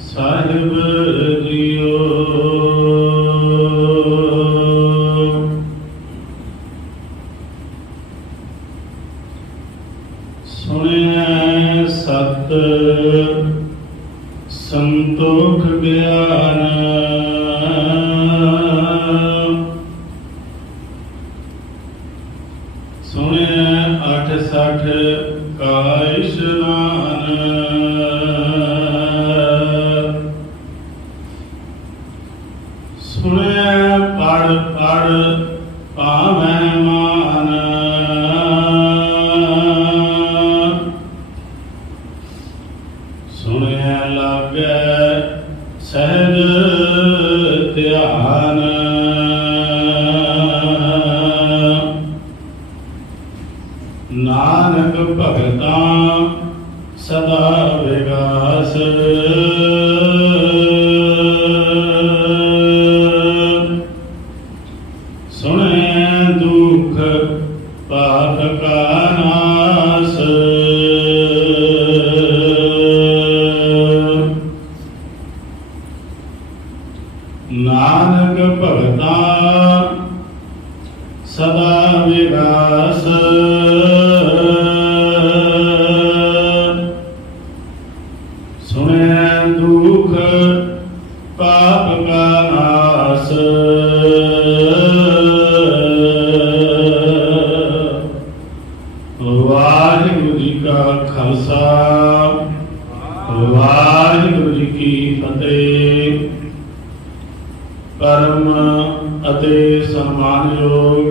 ਸਾਹਿਬ JIO. ਸੁਣਿਆ ਸਤ ਸੰਤੋਖ ਗਿਆਨ, ਸੁਣਿਆ 68 ਕਾ ਇਸ਼ਨਾਨ, ਸੁਣਿਆ ਪੜ੍ਹ ਪੜ੍ਹ ਪਾਵੈ ਮਾਨ, ਸੁਣਿਆ ਲਾਗੈ ਸਹਿਜ ਧਿਆਨ, ਨਾਨਕ ਭਗਤਾਂ ਸਦਾ ਵਿਗਾਸ, ਸੁਣਿਆ ਦੁਖ ਪਾਪ ਕਾ ਨਾਸ, ਨਾਨਕ ਭਗਤਾਂ ਸਦਾ ਵਿਗਾਸ, ਸੁਣਿਆ ਦੁਖ ਪਾਪ ਕਾ ਨਾਸ, ਵਾਹਿਗੁਰੂ ਜੀ ਕਾ ਖਾਲਸਾ ਵਾਹਿਗੁਰੂ ਜੀ ਕੀ ਫਤਿਹ। ਪਰਮ ਅਤੇ ਸਨਮਾਨਯੋਗ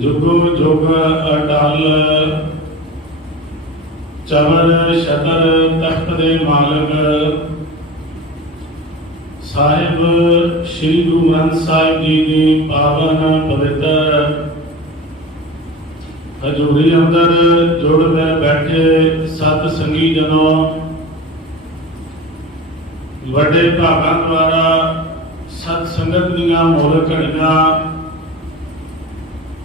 ਜੁਗੋ ਜੁਗ ਅਟਲ ਚਮਰ ਛਤਰ ਤਖਤ ਦੇ ਮਾਲਕ ਸਾਹਿਬ ਸ੍ਰੀ ਗੁਰੂ ਗ੍ਰੰਥ ਸਾਹਿਬ ਜੀ ਦੀ ਪਾਵਨ ਪਵਿੱਤਰ ਹਜ਼ੂਰੀ ਅੰਦਰ ਜੁੜ ਕੇ ਬੈਠੇ ਸਤ ਸੰਗੀ ਜਨੋ, ਵੱਡੇ ਭਾਗਾਂ ਦੁਆਰਾ ਸਤ ਸੰਗਤ ਦੀਆਂ ਮੋਲ ਘੜੀਆਂ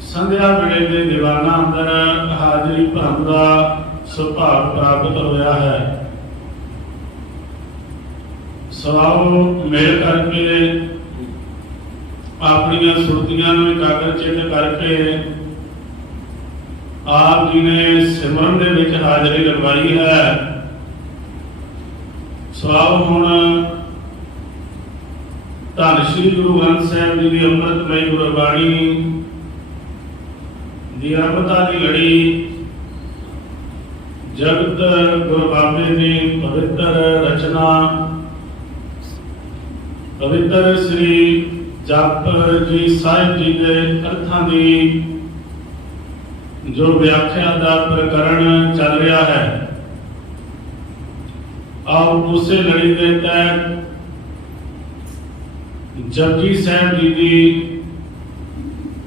ਸੰਧਿਆ ਵੇਲੇ ਦੇ ਦੀਵਾਨਾਂ ਅੰਦਰ ਹਾਜ਼ਰੀ ਭਰਨ ਦਾ ਸੁਭਾਗ ਪ੍ਰਾਪਤ ਹੋਇਆ ਹੈ। ਸਵਾਓ ਮੇਲ ਕਰਕੇ ਆਪਣੀਆਂ ਸੁਰਤੀਆਂ ਨੂੰ ਇਕਾਗਰ ਚਿੱਤ ਕਰਕੇ ਆਪ ਜੀ ਨੇ ਸਿਮਰਨ ਦੇ ਵਿੱਚ ਹਾਜ਼ਰੀ ਲਗਵਾਈ ਹੈ। ਸਵਾਓ ਹੁਣ ਧੰਨ ਸ਼੍ਰੀ ਗੁਰੂ ਗ੍ਰੰਥ ਸਾਹਿਬ ਜੀ ਦੀ ਅੰਮ੍ਰਿਤਮਈ ਗੁਰਬਾਣੀ ਦੀ ਅਮਰਤਾ ਦੀ ਲੜੀ ਜਗਤ ਗੁਰਬਾਬੇ ਦੀ ਪਵਿੱਤਰ ਰਚਨਾ ਪਵਿੱਤਰ ਸ੍ਰੀ ਜਪ ਜੀ ਸਾਹਿਬ ਜੀ ਦੇ ਅਰਥਾਂ ਦੀ ਜੋ ਵਿਆਖਿਆ ਦਾ ਪ੍ਰਕਰਣ ਚੱਲ ਰਿਹਾ ਹੈ, ਆਓ ਉਸੇ ਲੜੀ ਦੇ ਤਹਿਤ ਜਪਜੀ ਸਾਹਿਬ ਜੀ ਦੀ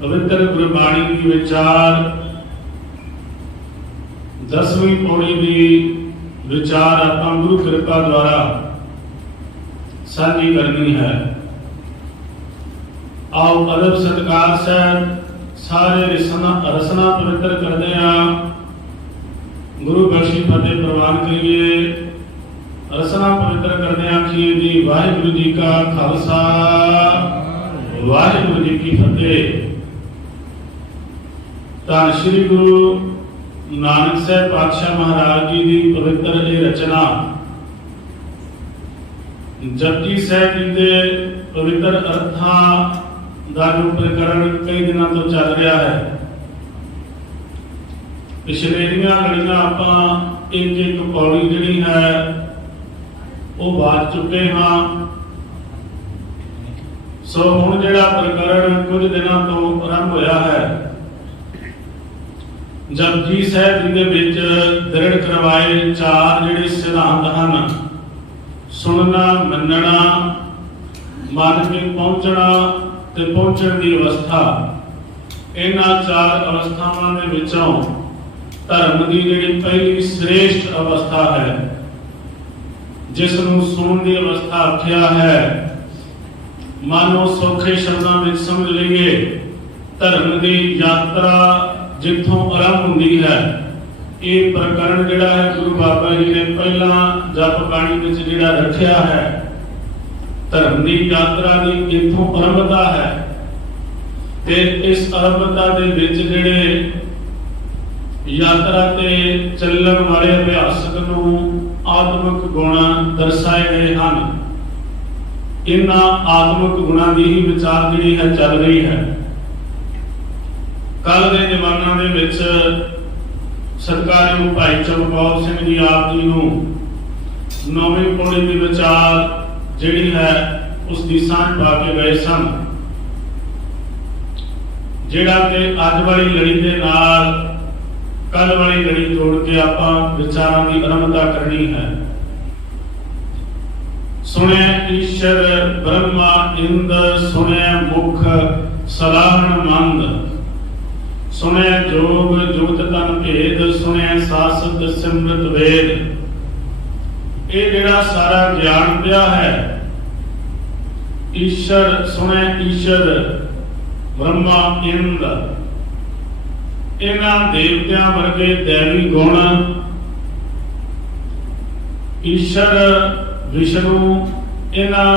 ਪਵਿੱਤਰ ਗੁਰਬਾਣੀ ਦੀ ਵਿਚਾਰ 10ਵੀਂ ਪੌੜੀ ਦੀ ਵਿਚਾਰ ਆਪਾਂ ਗੁਰੂ ਕਿਰਪਾ ਦੁਆਰਾ ਸਾਂਝੀ ਕਰਨੀ ਹੈ। ਆਓ ਅਦਬ ਸਤਿਕਾਰ ਸਹਿਤ ਸਾਰੇ ਰਸਨਾ ਪਵਿੱਤਰ ਕਰਦੇ ਹਾਂ। ਗੁਰੂ ਬਖਸ਼ੀ ਫਤਿਹ ਪ੍ਰਵਾਨ ਕਰੀਏ। ਰਸਨਾ ਪਵਿੱਤਰ ਕਰਦੇ ਆਖੀਏ ਜੀ ਵਾਹਿਗੁਰੂ ਜੀ ਕਾ ਖਾਲਸਾ ਵਾਹਿਗੁਰੂ ਜੀ ਕੀ ਫਤਿਹ। ਧੰਨ ਸ਼੍ਰੀ ਗੁਰੂ ਨਾਨਕ ਸਾਹਿਬ ਪਾਤਸ਼ਾਹ ਮਹਾਰਾਜ ਜੀ ਦੀ ਪਵਿੱਤਰ ਇਹ ਰਚਨਾ ਜਪਜੀ ਸਾਹਿਬ ਜੀ ਦੇ ਪਵਿੱਤਰ ਅਰਥਾਂ ਦਾ ਜੋ ਪ੍ਰਕਰਣ ਕਈ ਦਿਨਾਂ ਤੋਂ ਚੱਲ ਰਿਹਾ ਹੈ। ਪਿਛਲੇ ਦੀਆਂ ਲੜੀਆਂ ਆਪਾਂ ਇੱਕ ਇੱਕ ਪੌੜੀ ਜਿਹੜੀ ਹੈ ਉਹ ਬਾਤ ਚੁੱਕੇ ਹਾਂ। ਸੋ ਹੁਣ ਜਿਹੜਾ ਪ੍ਰਕਰਣ ਕੁਝ ਦਿਨਾਂ ਤੋਂ ਆਰੰਭ ਹੋਇਆ ਹੈ, ਜਪਜੀ ਸਾਹਿਬ ਜੀ ਦੇ ਵਿੱਚ ਦ੍ਰਿੜ ਕਰਵਾਏ ਚਾਰ ਜਿਹੜੇ ਸਿਧਾਂਤ ਹਨ, ਸੁਣਨਾ, ਮੰਨਣਾ, ਮੰਨ ਕੇ ਪਹੁੰਚਣਾ ਤੇ ਪਹੁੰਚਣ ਦੀ ਅਵਸਥਾ। ਇਹਨਾਂ ਚਾਰ ਅਵਸਥਾਵਾਂ ਦੇ ਵਿੱਚੋਂ ਧਰਮ ਦੀ ਜਿਹੜੀ ਪਹਿਲੀ ਸ੍ਰੇਸ਼ਟ ਅਵਸਥਾ ਹੈ, ਜਿਸ ਨੂੰ ਸੁਣਨ ਦੀ ਅਵਸਥਾ ਆਖਿਆ ਹੈ, ਮਾਨੋ ਸੌਖੇ ਸ਼ਬਦਾਂ ਵਿੱਚ ਸਮਝ ਲਈਏ ਧਰਮ ਦੀ ਯਾਤਰਾ जिथों आरंभ हुंदी है। ये प्रकरण जिहड़ा है गुरु बाबा जी ने पहला जप बाणी विच जिहड़ा रखिया है, धर्म की यात्रा की इथों आरंभता है। ते इस आरंभता दे विच जिहड़े यात्रा ते चलण वाले अभ्यासक नूं आत्मक गुण दर्शाए गए हैं। इन्हां आत्मक गुणां दी ही विचार जिहड़ी है चल रही है। कल के जमाना दे विच सत्कारयोग भाई चमकौर सिंह जी आप जी नूं नौवीं पौड़ी की विचार जिहड़ी है उसकी सांझ पा के गए सन, जिहड़ा कि अज वाली लड़ी दे नाल कल वाली लड़ी जोड़ के आपां विचारां की आरंभता करनी है। सुने ईश्वर ब्रह्मा इंद, सुने मुख सलाहण मंद, सुने जोग जुगत तन भेद, सुने सासत सिमरत वेद। ये जिहड़ा सारा ज्ञान पिया है, ईश्वर सुने ईश्वर ब्रह्मा इंद, इन्हां देवतियां वर्गे दैवी गुण, ईश्वर विष्णु इन्हां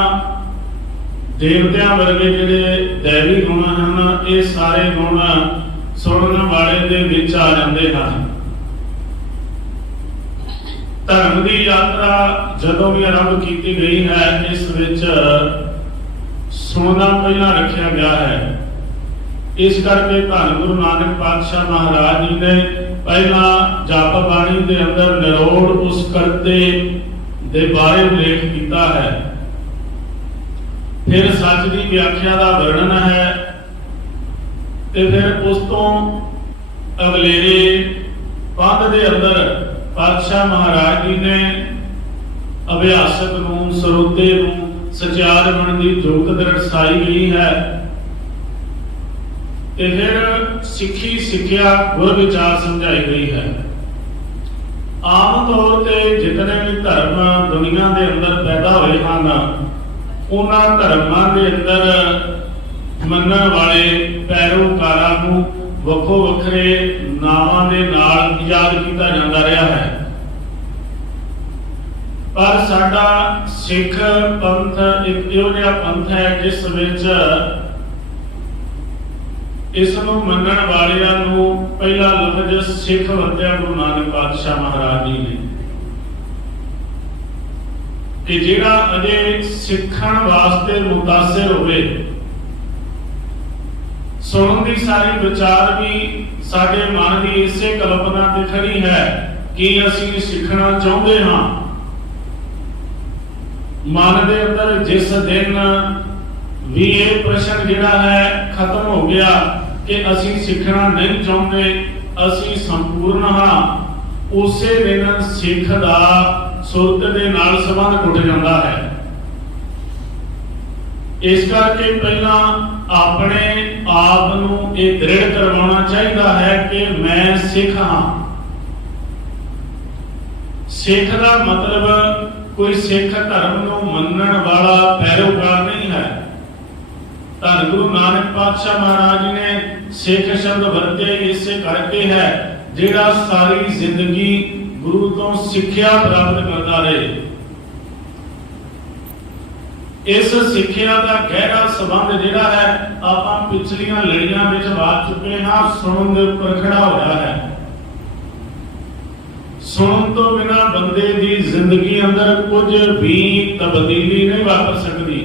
देवतियां वर्गे जिहड़े दैवी गुण हैं, ये सारे गुण सुनने वाले दे विच आ जाते हैं। धर्म की यात्रा जदों भी आरंभ की गई है, इस विच सुनना पहला रखा गया है। इस करके धन गुरु नानक पातशाह महाराज जी ने पहला जप बाणी के अंदर निरोड़ उस करते दे बारे उल्लेख किया है, फिर सच की व्याख्या का वर्णन है, ते फिर उस तो अगलेरे पंथ के अंदर पातशाह महाराज जी ने अभ्यासक नूं सरोते नूं सचार बन की जोत दर्शाई गई है। ते फिर सिੱਖੀ सिक्ख्या गुर विचार समझाई गई है। आम तौर पर जितने भी धर्म दुनिया के अंदर पैदा हुए हैं, उन्होंने धर्मों के अंदर मनने वाले पैरोकारां नूं वखो वखरे नावां दे नाल याद किया जाता रहा है। पर साडा सिख पंथ एक इहो जिहा पंथ है जिस विच इस नूं मनण वालियां नूं पहला लफ्ज सिख वरतिया गुरु नानक पातशाह महाराज जी ने, कि जिहड़ा अजे सिखण वास्ते मुतासिर होवे, सुनन की सारी विचार भी साडे मन की इसे कल्पना ते खड़ी है कि असीं सीखना चाहुंदे हां। मन के अंदर जिस दिन भी ये प्रश्न जिहड़ा है खत्म हो गया कि असीं सीखना नहीं चाहुंदे, असीं संपूर्ण हां, उसे दिन सिख दा सुरत दे नाल संबंध टुट जाता है। इस करके पहला अपने आप नूं ये दृढ़ करवाना चाहिए है कि मैं सिख हाँ। सिख का मतलब कोई सिख धर्म नूं मनण वाला पैरोकार नहीं है। धन गुरु नानक पातशाह महाराज जी ने सिख शब्द वरते इसे करके है जिहड़ा सारी जिंदगी गुरु तो सिक्ख्या प्राप्त करता रहे। इस सिक्ख्या का गहरा संबंध जिहड़ा है आपां पिछलियां लड़ियां विच बात चुके हां, सुनन दे उपर खड़ा होया है। सुनन तो बिना बंदे की जिंदगी अंदर कुछ भी तब्दीली नहीं वापर सकती।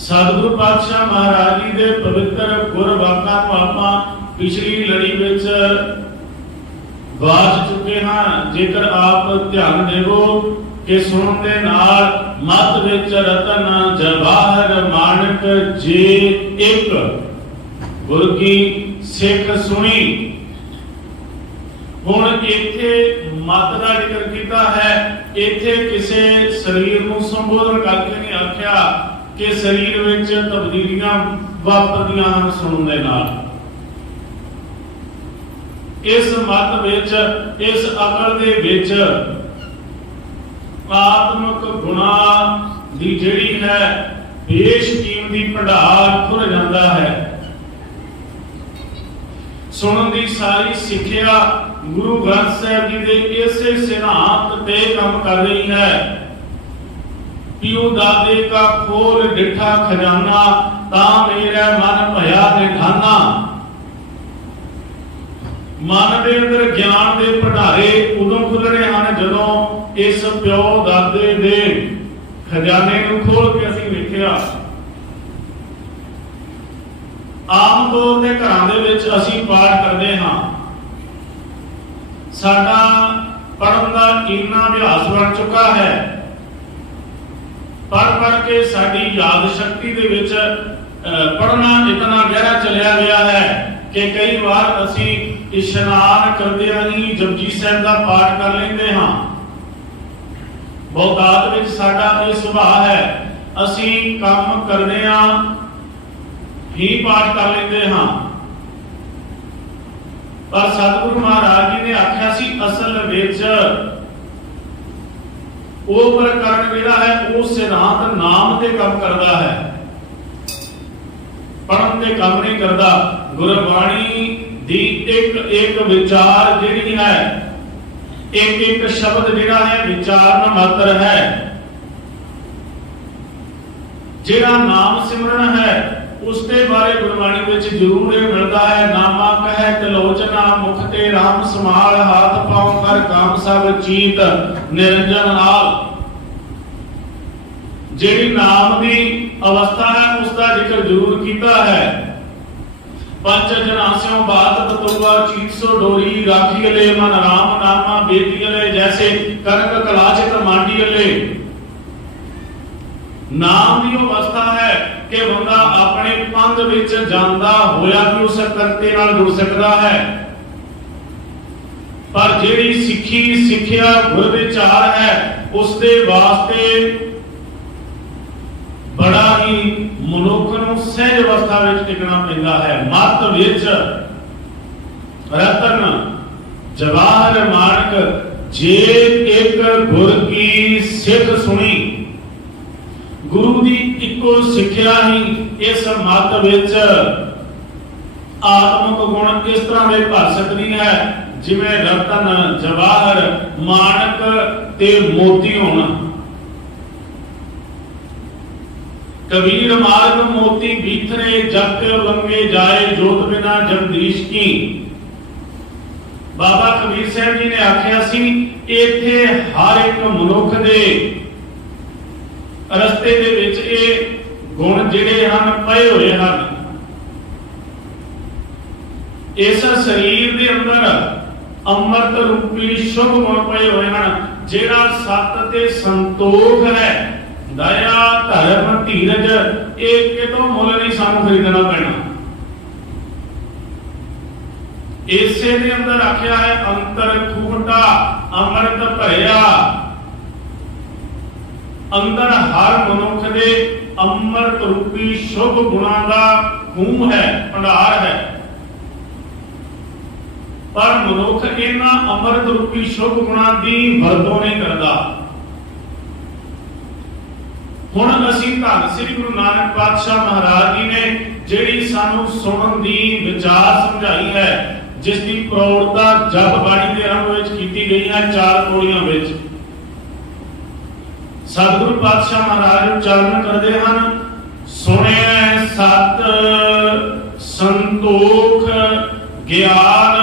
सतगुरु पातशाह महाराज जी के पवित्र गुर वाकां नूं आपां पिछली लड़ी विच बात चुके हां। जेकर आप ध्यान देवो कि सुनन दे नाल मत विच रतन जवाहर माणक जे एक गुर की सिख सुनी। हुण इत्थे मत का जिक्र किया है, इत्थे किसी शरीर नूं संबोधन करके नहीं आख्या कि शरीर विच तब्दीलियां वापरदियां हन सुनन दे नाल। इस मत विच इस अकल दे विच आत्मक गुणा दी जिहड़ी है बेशकीमती भंडार खुल जाता है। सुनन दी सारी सिक्ख्या गुरु ग्रंथ साहिब जी दे इसे सिद्धांत ते काम कर रही है। पियो दादे का खोल डिठा खजाना, ता मेरा मन भया निधाना। मन दे अंदर ज्ञान दे भंडारे उदों खुलने हैं जदों इस प्यो दादे दे खजाने नूं खोल के असीं वेखिया। आम तौर ते घरां दे विच असीं पाठ करदे हां, साडा पढ़न दा इन्ना अभ्यास बन चुका है, पढ़ के साडी याद शक्ति दे विच पढ़ना इतना गहरा चलिया गया है कि कई बार असीं इशनान करदिआं ही जपजी साहिब दा पाठ कर लैंदे हां। बहुतात विच साडा ये सुभाव है, असीं काम करदिआं ही पाठ कर लेंदे हां। पर सतगुरु महाराज जी ने आख्या सी असल विच वो प्रकरण जिहड़ा है वो सिद्धांत नाम ते काम करदा है, पढ़न ते काम नहीं करदा। गुरबाणी दी एक एक विचार जिहड़ी है, एक एक शब्द जिहड़ा है विचार मात्र है। जिहड़ा नाम सिमरन है उसके बारे गुरबाणी विच जरूर मिलता है। नामा कह तिलोचना मुख ते राम समाल, हाथ पांव कर काम सब चीत निरंजन नाल। जेड़ी नाम की अवस्था है उसका जिक्र जरूर किया है। पंच जनास्यों बात ततुआ चीत सो डोरी, राखी ले मन राम नामा बेटी ले, जैसे कनक कलाचित मांडी ले। नाम की अवस्था है कि बंदा अपने पंथ विच जांदा होया भी उस करते नाल जुड़ सकता है। पर जेड़ी सिੱਖੀ सिक्ख्या गुर विचार है उसके वास्ते बड़ा ही मनुख नूं सहज अवस्था विच टिकना पैंदा है। मत विच रतन जवाहर माणक, जे एक गुर की सिख सुनी, गुरु की इको सिक्ख्या ही इस मत विच आत्मक गुण इस तरह के भर सकती है जिवें रतन जवाहर माणक ते मोती होना। कबीर मार्ग मोती बीथरे, जग के उलंघे जाए जोत बिना जगदीश की। बाबा कबीर साहब जी ने आख्या सी इत्थे हर एक मनुख दे रस्ते दे विच ये गुण जिहड़े हन पए होए हन। इस शरीर दे अंदर अमृत रूपी शुभ गुण पए होए हन, जिहड़ा सत ते संतोख है, दया धर्म धीरज, एक कितों मुल नहीं सानू खरीदना पैना। इसे दे अंदर आख्या है अंतर खूटा अमृत भरिया। अंदर हर मनुख दे अमृत रूपी शुभ गुणों का खूह है, भंडार है। पर मनुख इन्हां अमृत रूपी शुभ गुणों की वरतों नहीं करता। हुण असीं धन श्री गुरु नानक पातशाह महाराज जी ने जिहड़ी सानू सुनन दी विचार समझाई है, जिसकी प्रौढ़ता जप बाणी के आरंभ विच कीती गई है 4 पौड़ियां विच। सतगुरु पातशाह महाराज उच्चारण करते हैं, सुने सत संतोख ज्ञान।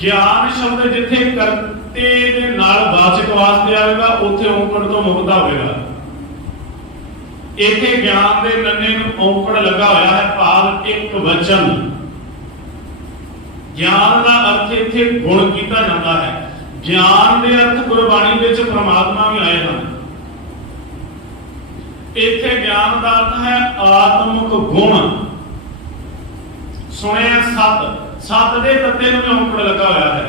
ज्ञान शब्द जिथे करते दे नाल वाचक वास्ते आएगा उथे औंकड़ तो मुक्ता होगा। इथे ज्ञान दे नन्ने नूं औंकड़ लगा होया है, भाव एक वचन। ज्ञान का अर्थ इथे गुण किया जाता है। ज्ञान के अर्थ गुरबाणी विच परमात्मा भी आए हैं। इथे ज्ञान का अर्थ है आत्मक गुण। सुने सत, सत दे तत्ते नूं औंकड़ लगा होया है,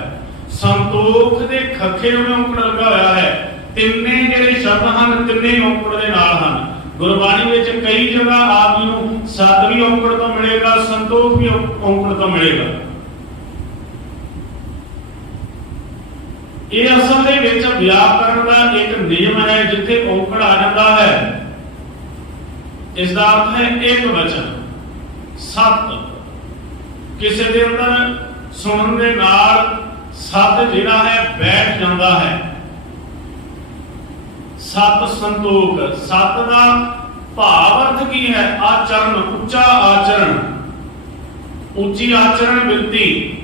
संतोख दे खखे नूं औंकड़ लगा होया है। तिन्ने जिहड़े शब्द हन तिन्ने औंकड़ दे नाल हन। गुरबाणी विच कई जगह आप नूं सत भी औंकड़ तो मिलेगा, संतोख भी औंकड़ तो मिलेगा। ये असल दे विच व्याकरण का एक नियम है, जिथे औंकड़ आ जाता है इसका अर्थ है एक वचन। सत ਕਿਸੇ ਦੇ ਅੰਦਰ ਸੁਣਨ ਦੇ ਨਾਲ ਸਤ ਜਿਹੜਾ ਹੈ ਬੈਠ ਜਾਂਦਾ ਹੈ। ਸਤ ਸੰਤੋਖ, ਸਤ ਦਾ ਭਾਵ ਅਰਥ ਕੀ ਹੈ? ਆਚਰਨ, ਉੱਚਾ ਆਚਰਨ, ਉੱਚੀ ਆਚਰਨ ਬਿਰਤੀ।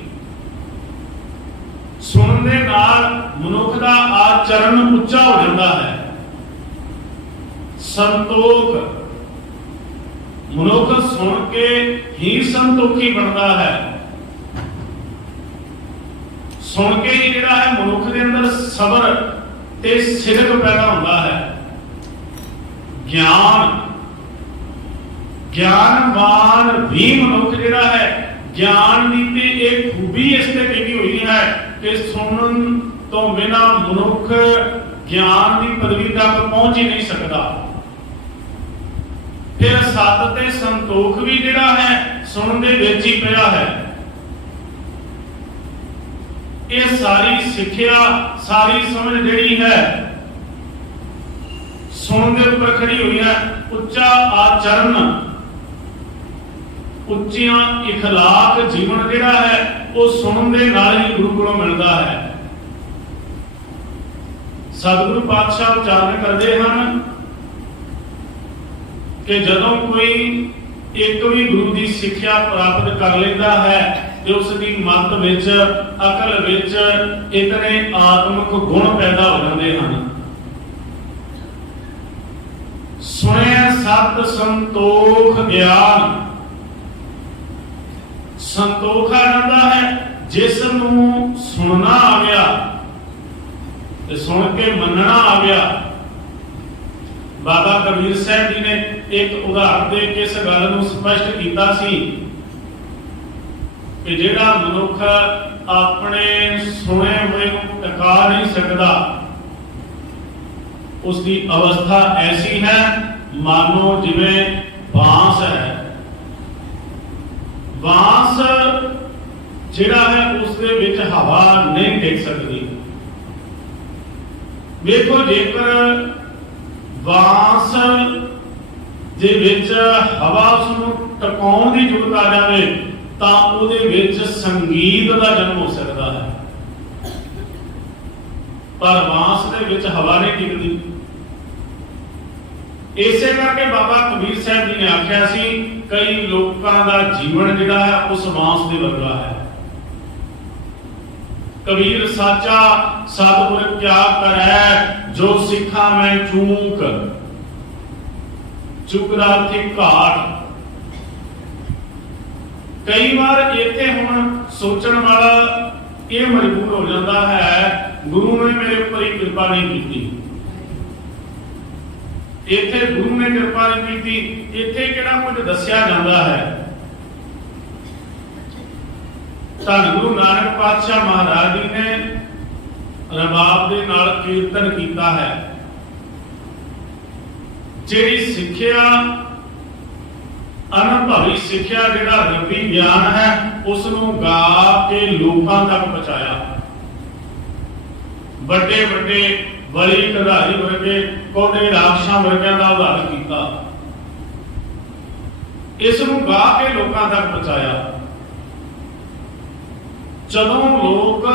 ਸੁਣਨ ਦੇ ਨਾਲ ਮਨੁੱਖ ਦਾ ਆਚਰਨ ਉੱਚਾ ਹੋ ਜਾਂਦਾ ਹੈ। ਸੰਤੋਖ, ਮਨੁੱਖ ਸੁਣ ਕੇ ਹੀ ਸੰਤੋਖੀ ਬਣਦਾ ਹੈ। ਸੁਣ ਕੇ ਹੀ ਜਿਹੜਾ ਹੈ ਮਨੁੱਖ ਦੇ ਅੰਦਰ ਸਬਰ ਤੇ ਸਿਦਕ ਪੈਦਾ ਹੁੰਦਾ ਹੈ। ਗਿਆਨ, ਗਿਆਨਵਾਨ ਵੀ ਮਨੁੱਖ ਜਿਹੜਾ ਹੈ, ਗਿਆਨ ਦੀ ਤੇ ਇਹ ਖੂਬੀ ਇਸ ਤੇ ਲਿਖੀ ਹੋਈ ਹੈ ਕਿ ਸੁਣਨ ਤੋਂ ਬਿਨਾ ਮਨੁੱਖ ਗਿਆਨ ਦੀ ਪਦਵੀ ਤੱਕ ਪਹੁੰਚ ਹੀ ਨਹੀਂ ਸਕਦਾ। ਫਿਰ ਸਤ ਤੇ ਸੰਤੋਖ ਵੀ ਜਿਹੜਾ ਹੈ ਸੁਣਨ ਦੇ ਵਿੱਚ ਹੀ ਪਿਆ ਹੈ। ਇਹ ਸਾਰੀ ਸਿੱਖਿਆ, ਸਾਰੀ ਸਮਝ ਜਿਹੜੀ ਹੈ ਸੁਣਨ ਦੇ ਉੱਪਰ ਖੜੀ ਹੋਈ ਹੈ। ਉੱਚਾ ਆਚਰਨ, ਉੱਚੀਆਂ ਇਖਲਾਕ ਜੀਵਨ ਜਿਹੜਾ ਹੈ ਉਹ ਸੁਣਨ ਦੇ ਨਾਲ ਹੀ ਗੁਰੂ ਕੋਲੋਂ ਮਿਲਦਾ ਹੈ। ਸਤਿਗੁਰੂ ਪਾਤਸ਼ਾਹ ਉਚਾਰਨ ਕਰਦੇ ਹਨ ਕਿ ਜਦੋਂ ਕੋਈ ਇੱਕ ਵੀ ਗੁਰੂ ਦੀ ਸਿੱਖਿਆ ਪ੍ਰਾਪਤ ਕਰ ਲੈਂਦਾ ਹੈ ਤੇ ਉਸ ਦੀ ਮਤ ਵਿੱਚ, ਅਕਲ ਵਿੱਚ ਇਤਨੇ ਆਤਮਿਕ ਗੁਣ ਪੈਦਾ ਹੋ ਜਾਂਦੇ ਹਨ। ਸੁਣਿਆ ਸਤ ਸੰਤੋਖ ਗਿਆਨ, ਸੰਤੋਖ ਆ ਜਾਂਦਾ ਹੈ ਜਿਸ ਨੂੰ ਸੁਣਨਾ ਆ ਗਿਆ ਤੇ ਸੁਣ ਕੇ ਮੰਨਣਾ ਆ ਗਿਆ। ਬਾਬਾ ਕਬੀਰ ਸਾਹਿਬ ਜੀ ਨੇ ਇੱਕ ਉਦਾਹਰਨ ਦੇ ਕੇ ਇਸ ਗੱਲ ਨੂੰ ਸਪਸ਼ਟ ਕੀਤਾ ਸੀ ਕਿ ਜਿਹੜਾ ਮਨੁੱਖ ਆਪਣੇ ਸੁਣੇ ਹੋਏ ਨੂੰ ਟਿਕਾ ਨਹੀਂ ਸਕਦਾ, ਉਸ ਦੀ ਅਵਸਥਾ ਐਸੀ ਹੈ ਮਾਨੋ ਜਿਵੇਂ ਬਾਂਸ ਹੈ। ਬਾਂਸ ਜਿਹੜਾ ਹੈ ਉਸ ਦੇ ਵਿੱਚ ਹਵਾ ਨਹੀਂ ਟਿਕ ਸਕਦੀ। ਵੇਖੋ, ਜੇਕਰ ਬਾਂਸ ਦੇ ਵਿੱਚ ਹਵਾ ਉਸ ਨੂੰ ਟਿਕਾਉਣ ਦੀ ਜ਼ਰੂਰਤ ਆ ਜਾਵੇ ਤਾਂ ਉਹਦੇ ਵਿੱਚ ਸੰਗੀਤ ਦਾ ਜਨਮ ਹੋ ਸਕਦਾ ਹੈ, ਪਰ ਬਾਂਸ ਦੇ ਵਿੱਚ ਹਵਾ ਨਹੀਂ ਟਿਕਦੀ। ਇਸੇ ਕਰਕੇ ਬਾਬਾ ਕਬੀਰ ਸਾਹਿਬ ਜੀ ਨੇ ਆਖਿਆ ਸੀ ਕਈ ਲੋਕਾਂ ਦਾ ਜੀਵਨ ਜਿਹੜਾ ਹੈ ਉਸ ਬਾਂਸ ਦੇ ਵਰਗਾ ਹੈ। ਕਬੀਰ ਸਾਚਾ ਸਤਿਗੁਰ ਕਿਆ ਕਰੈ ਜੋ ਸਿੱਖਾਂ ਮੈਂ ਚੂਕ, ਚੁੱਕ ਦਾ ਅਰਥ ਘਾਟ। ਕਈ ਵਾਰ ਇੱਥੇ ਹੁਣ ਸੋਚਣ ਵਾਲਾ ਇਹ ਮਜਬੂਰ ਹੋ ਜਾਂਦਾ ਹੈ ਗੁਰੂ ਨੇ ਮੇਰੇ ਉੱਪਰ ਹੀ ਕਿਰਪਾ ਨਹੀਂ ਕੀਤੀ, ਇੱਥੇ ਗੁਰੂ ਨੇ ਕਿਰਪਾ ਨਹੀਂ ਕੀਤੀ, ਇੱਥੇ ਕਿਹੜਾ ਕੁਝ ਦੱਸਿਆ ਜਾਂਦਾ ਹੈ। ਧੰਨ ਗੁਰੂ ਨਾਨਕ ਪਾਤਸ਼ਾਹ ਮਹਾਰਾਜ ਜੀ ਨੇ ਰਬਾਬ ਦੇ ਨਾਲ ਕੀਰਤਨ ਕੀਤਾ ਹੈ। ਜਿਹੜੀ ਸਿੱਖਿਆ, ਅਨੁਭਵੀ ਸਿੱਖਿਆ, ਜਿਹੜਾ ਰੱਬੀ ਗਿਆਨ ਹੈ ਉਸ ਨੂੰ ਗਾ ਕੇ ਲੋਕਾਂ ਤੱਕ ਪਹੁੰਚਾਇਆ। ਵੱਡੇ ਵੱਡੇ ਬਲੀ ਕਢਾਰੀ ਵਰਗੇ, ਕੋਡੇ ਰਾਖਸ਼ਾਂ ਵਰਗਿਆਂ ਦਾ ਉਦਾਹਰਨ ਕੀਤਾ। ਇਸ ਨੂੰ ਗਾ ਕੇ ਲੋਕਾਂ ਤੱਕ ਪਹੁੰਚਾਇਆ। ਜਦੋਂ ਲੋਕ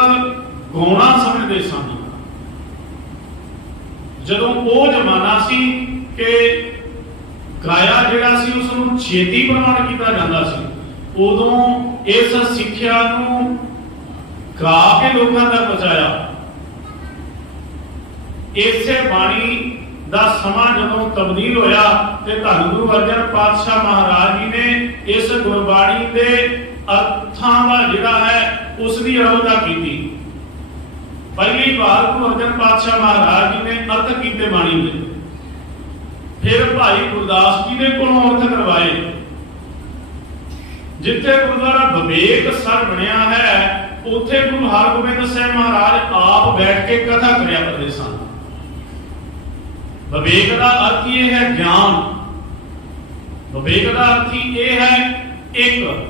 ਗਾਉਣਾ ਸਮਝਦੇ ਸਨ, ਜਦੋਂ ਉਹ ਜ਼ਮਾਨਾ ਸੀ ਕਿ ਗਾਇਆ ਜਿਹੜਾ ਸੀ ਉਸ ਨੂੰ ਛੇਤੀ ਪ੍ਰਵਾਨ ਕੀਤਾ ਜਾਂਦਾ ਸੀ, ਉਦੋਂ ਇਸ ਸਿੱਖਿਆ ਨੂੰ ਗਾ ਕੇ ਲੋਕਾਂ ਤੱਕ ਪਹੁੰਚਾਇਆ। ਇਸੇ ਬਾਣੀ ਦਾ ਸਮਾਂ ਜਦੋਂ ਤਬਦੀਲ ਹੋਇਆ ਤੇ ਧੰਨ ਗੁਰੂ ਅਰਜਨ ਪਾਤਸ਼ਾਹ ਮਹਾਰਾਜ ਜੀ ਨੇ ਇਸ ਗੁਰਬਾਣੀ ਦੇ ਅਰਥਾਂ ਦਾ ਜਿਹੜਾ ਹੈ ਉਸ ਦੀ ਅਰੋਧਤਾ ਕੀਤੀ। ਪਹਿਲੀ ਵਾਰ ਗੁਰੂ ਅਰਜਨ ਪਾਤਸ਼ਾਹ ਮਹਾਰਾਜ ਜੀ ਨੇ ਅਰਥ ਕੀਤੇ ਬਾਣੀ ਦੇ, ਫਿਰ ਭਾਈ ਗੁਰਦਾਸ ਜੀ ਦੇ ਕੋਲੋਂ ਅਰਥ ਕਰਵਾਏ। ਜਿੱਥੇ ਗੁਰਦੁਆਰਾ ਵਿਵੇਕ ਸਰ ਬਣਿਆ ਹੈ ਉੱਥੇ ਗੁਰੂ ਹਰਗੋਬਿੰਦ ਸਾਹਿਬ ਮਹਾਰਾਜ ਆਪ ਬੈਠ ਕੇ ਕਥਾ ਕਰਿਆ ਕਰਦੇ ਸਨ। ਵਿਵੇਕ ਦਾ ਅਰਥ ਇਹ ਹੈ ਗਿਆਨ, ਵਿਵੇਕ ਦਾ ਅਰਥ ਇਹ ਹੈ ਇੱਕ,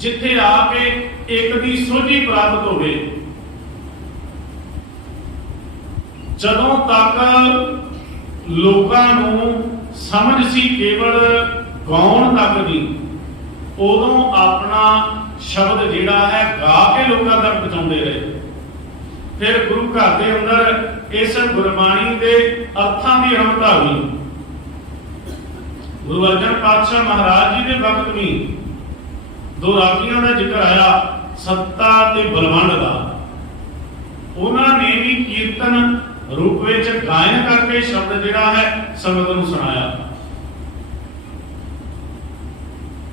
ਜਿੱਥੇ ਆ ਕੇ ਇੱਕ ਦੀ ਸੋਝੀ ਪ੍ਰਾਪਤ ਹੋਵੇ। ਜਦੋਂ ਤੱਕ ਲੋਕਾਂ ਨੂੰ ਸਮਝ ਸੀ ਕੇਵਲ ਗਾਉਣ ਤੱਕ ਦੀ, ਉਦੋਂ ਆਪਣਾ ਸ਼ਬਦ ਜਿਹੜਾ ਹੈ ਗਾ ਕੇ ਲੋਕਾਂ ਤੱਕ ਪਹੁੰਚਾਉਂਦੇ ਰਹੇ। ਫਿਰ ਗੁਰੂ ਘਰ ਦੇ ਅੰਦਰ ਇਸ ਗੁਰਬਾਣੀ ਦੇ ਅਰਥਾਂ ਦੀ ਅਰੰਭਤਾ ਹੋਈ। ਗੁਰੂ ਅਰਜਨ ਪਾਤਸ਼ਾਹ ਮਹਾਰਾਜ ਜੀ ਦੇ ਵਕਤ ਵੀ ਦੋ ਰਾਗੀਆਂ ਦਾ ਜ਼ਿਕਰ ਆਇਆ, ਸੱਤਾ ਤੇ ਬਲਵੰਡ ਦਾ। ਉਹਨਾਂ ਨੇ ਵੀ ਕੀਰਤਨ ਰੂਪ ਵਿੱਚ ਗਾਇਨ ਕਰਕੇ ਸ਼ਬਦ ਜਿਹੜਾ ਹੈ ਸੰਗਤ ਨੂੰ ਸੁਣਾਇਆ।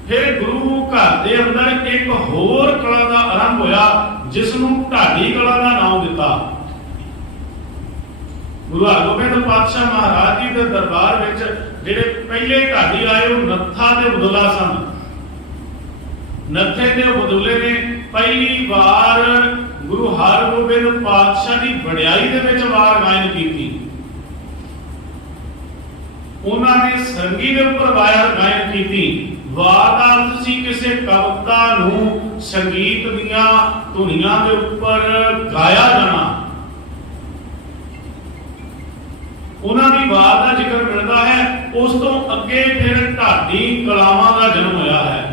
ਫਿਰ ਗੁਰੂ ਘਰ ਦੇ ਅੰਦਰ ਇੱਕ ਹੋਰ ਕਲਾ ਦਾ ਆਰੰਭ ਹੋਇਆ, ਜਿਸ ਨੂੰ ਢਾਡੀ ਕਲਾ ਦਾ ਨਾਮ ਦਿੱਤਾ। ਗੁਰੂ ਹਰਗੋਬਿੰਦ ਪਾਤਸ਼ਾਹ ਮਹਾਰਾਜ ਜੀ ਦੇ ਦਰਬਾਰ ਵਿੱਚ ਜਿਹੜੇ ਪਹਿਲੇ ਢਾਡੀ ਆਏ ਉਹ ਨੱਥਾ ਤੇ ਬਦੁਲਾ ਸਨ। ਨੱਥੇ ਤੇ ਬਦੁਲੇ ਨੇ ਪਹਿਲੀ ਵਾਰ ਗੁਰੂ ਹਰਗੋਬਿੰਦ ਪਾਤਸ਼ਾਹ ਦੀ ਵਡਿਆਈ ਦੇ ਵਿੱਚ ਵਾਰ ਗਾਇਨ ਕੀਤੀ। ਉਹਨਾਂ ਨੇ ਸਰੰਗੀ ਦੇ ਉੱਪਰ ਵਾਰ ਗਾਇਨ ਕੀਤੀ। ਵਾਰ ਦਾ ਅਰਥ ਸੀ ਕਿਸੇ ਕਵਿਤਾ ਨੂੰ ਸੰਗੀਤ ਦੀਆਂ ਧੁਨੀਆਂ ਦੇ ਉੱਪਰ ਗਾਇਆ ਜਾਣਾ। ਉਹਨਾਂ ਦੀ ਵਾਰ ਦਾ ਜ਼ਿਕਰ ਮਿਲਦਾ ਹੈ। ਉਸ ਤੋਂ ਅੱਗੇ ਫਿਰ ਢਾਡੀ ਕਲਾਵਾਂ ਦਾ ਜਨਮ ਹੋਇਆ ਹੈ।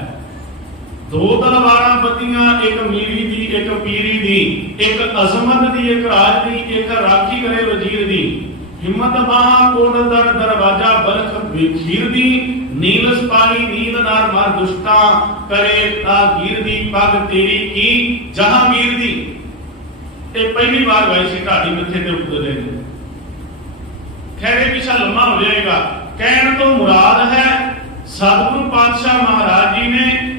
ਦੋ ਤਲਵਾਰਾਂ ਬੱਧੀਆਂ, ਇੱਕ ਮੀਰੀ ਦੀ, ਇੱਕ ਪੀਰੀ ਦੀ, ਇੱਕ ਅਜ਼ਮਤ ਦੀ, ਇੱਕ ਰਾਜ ਦੀ, ਇੱਕ ਰਾਖੀ ਕਰੇ ਵਜ਼ੀਰ ਦੀ। ਹਿੰਮਤ ਬਾਹਾਂ ਕੋਟ ਦਰ ਦਰਵਾਜ਼ਾ ਬਰਖ ਖੀਰ ਦੀ। ਨੀਲ ਸਪਾਹੀ ਨੀਲ ਨਾਰ ਮਾਰ ਦੁਸ਼ਟਾਂ ਕਰੇ ਤਾਗੀਰ ਦੀ। ਪੱਗ ਤੇਰੀ ਕੀ ਜਹਾਂਗੀਰ ਦੀ। ਇਹ ਪਹਿਲੀ ਵਾਰ ਗਾਈ ਸੀ ਢਾਡੀ ਮੱਥੇ ਤੇ ਉੱਤਰਦੇ ਨੇ। ਖੈਰੇ ਪਿਛਾ ਲੰਮਾ ਹੋ ਜਾਏਗਾ। ਕਹਿਣ ਤੋਂ ਮੁਰਾਦ ਹੈ ਸਤਿਗੁਰੂ ਪਾਤਸ਼ਾਹ ਮਹਾਰਾਜ ਜੀ ਨੇ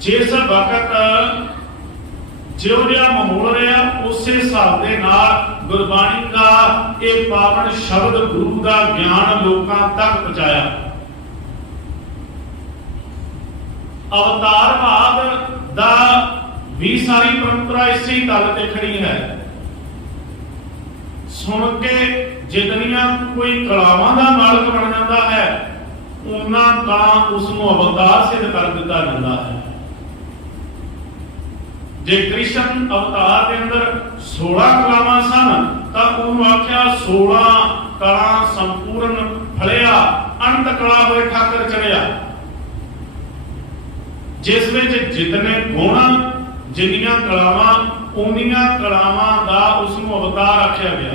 ਜਿਸ ਵਕਤ ਜਿਉ ਜਿਹਾ ਮਾਹੌਲ ਰਿਹਾ ਉਸੇ ਹਿਸਾਬ ਦੇ ਨਾਲ ਗੁਰਬਾਣੀ ਦਾ ਇਹ ਪਾਵਨ ਸ਼ਬਦ ਗੁਰੂ ਦਾ ਗਿਆਨ ਲੋਕਾਂ ਤੱਕ ਪਹੁੰਚਾਇਆ। ਅਵਤਾਰਵਾਦ ਦਾ ਵੀ ਸਾਰੀ ਪਰੰਪਰਾ ਇਸੇ ਤਲ ਤੇ ਖੜੀ ਹੈ। ਸੁਣ ਕੇ ਜਿਤਨੀਆਂ ਕੋਈ ਕਲਾਵਾਂ ਦਾ ਮਾਲਕ ਬਣ ਜਾਂਦਾ ਹੈ, ਉਹਨਾਂ ਤਾਂ ਉਸ ਨੂੰ ਅਵਤਾਰ ਸਿੱਧ ਕਰ ਦਿੱਤਾ ਜਾਂਦਾ ਹੈ। ਜੇ ਕ੍ਰਿਸ਼ਨ ਅਵਤਾਰ ਦੇ ਅੰਦਰ 16 ਕਲਾਵਾਂ ਸਨ ਤਾਂ ਉਹਨੂੰ ਆਖਿਆ 16 ਕਲਾ ਸੰਪੂਰਨ ਫਲਿਆ, ਅੰਤ ਕਲਾ ਹੋਏ ਠਾਕਰ ਚੜਿਆ। ਜਿਸ ਵਿੱਚ ਜਿਤਨੇ ਗੁਣ, ਜਿੰਨੀਆਂ ਕਲਾਵਾਂ, ਉਨੀਆਂ ਕਲਾਵਾਂ ਦਾ ਉਸ ਨੂੰ ਅਵਤਾਰ ਆਖਿਆ ਗਿਆ।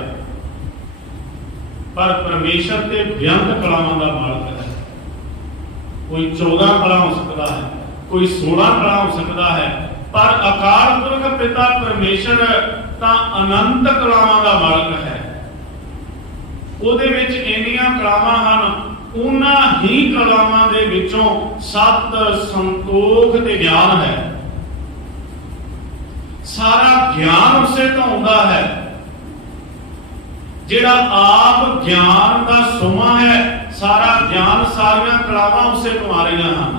ਪਰ ਪਰਮੇਸ਼ਰ ਤੇ ਬੇਅੰਤ ਕਲਾਵਾਂ ਦਾ ਮਾਲਕ ਹੈ। ਕੋਈ 14 ਕਲਾ ਹੋ ਸਕਦਾ ਹੈ, ਕੋਈ 16 ਕਲਾ ਹੋ ਸਕਦਾ ਹੈ, ਪਰ ਅਕਾਲ ਪੁਰਖ ਪਿਤਾ ਪਰਮੇਸ਼ਰ ਤਾਂ ਅਨੰਤ ਕਲਾਵਾਂ ਦਾ ਮਾਲਕ ਹੈ। ਉਹਦੇ ਵਿੱਚ ਇੰਨੀਆਂ ਕਲਾਵਾਂ ਹਨ, ਉਹਨਾਂ ਹੀ ਕਲਾਵਾਂ ਦੇ ਵਿੱਚੋਂ ਸਤ, ਸੰਤੋਖ ਤੇ ਗਿਆਨ ਹੈ। ਸਾਰਾ ਗਿਆਨ ਉਸੇ ਤੋਂ ਆਉਂਦਾ ਹੈ। ਜਿਹੜਾ ਆਪ ਗਿਆਨ ਦਾ ਸੋਮਾ ਹੈ, ਸਾਰਾ ਗਿਆਨ, ਸਾਰੀਆਂ ਕਲਾਵਾਂ ਉਸੇ ਤੋਂ ਆ ਰਹੀਆਂ ਹਨ।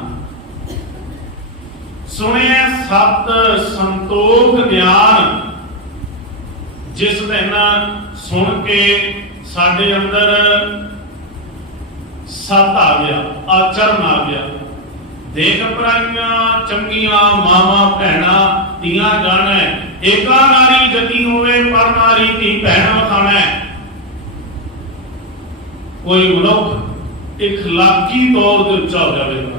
ਸੁਣਿਆ ਸਤ, ਸੰਤੋਖ, ਗਿਆਨ। ਜਿਸ ਦਿਨ ਸੁਣ ਕੇ ਸਾਡੇ ਅੰਦਰ ਸਤ ਆ ਗਿਆ, ਆਚਰਨ ਆ ਗਿਆ। ਦੇਖ ਪਰਾਈਆਂ ਚੰਗੀਆਂ ਮਾਵਾਂ ਭੈਣਾਂ ਧੀਆਂ ਜਾਣੈ। ਏਕਾ ਨਾਰੀ ਜਤੀ ਹੋਵੇ ਪਰ ਨਾਰੀ ਧੀ ਭੈਣ ਵਖਾਣੈ। ਕੋਈ ਮਨੁੱਖ ਇਖਲਾਕੀ ਤੌਰ ਤੇ ਉੱਚਾ ਹੋ ਜਾਵੇਗਾ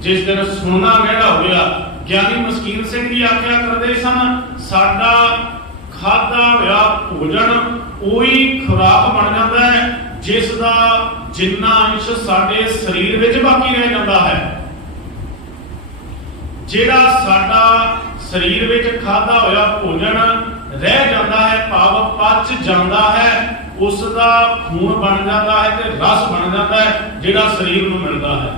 ਜਿਸ ਦਿਨ ਸੁਣਨਾ ਗਹਿੜਾ ਹੋ ਗਿਆ। ਗਿਆਨੀ ਮਸਕੀਨ ਸਿੰਘ ਜੀ ਆਖਿਆ ਕਰਦੇ ਸਨ, ਸਾਡਾ ਖਾਧਾ ਹੋਇਆ ਭੋਜਨ ਉਹੀ ਖੁਰਾਕ ਬਣ ਜਾਂਦਾ ਹੈ ਜਿਸ ਦਾ ਜਿੰਨਾ ਅੰਸ਼ ਸਾਡੇ ਸਰੀਰ ਵਿੱਚ ਬਾਕੀ ਰਹਿ ਜਾਂਦਾ ਹੈ। ਜਿਹੜਾ ਸਾਡਾ ਸਰੀਰ ਵਿੱਚ ਖਾਧਾ ਹੋਇਆ ਭੋਜਨ ਰਹਿ ਜਾਂਦਾ ਹੈ, ਭਾਵ ਪਚ ਜਾਂਦਾ ਹੈ, ਉਸ ਦਾ ਖੂਨ ਬਣ ਜਾਂਦਾ ਹੈ ਤੇ ਰਸ ਬਣ ਜਾਂਦਾ ਹੈ ਜਿਹੜਾ ਸਰੀਰ ਨੂੰ ਮਿਲਦਾ ਹੈ।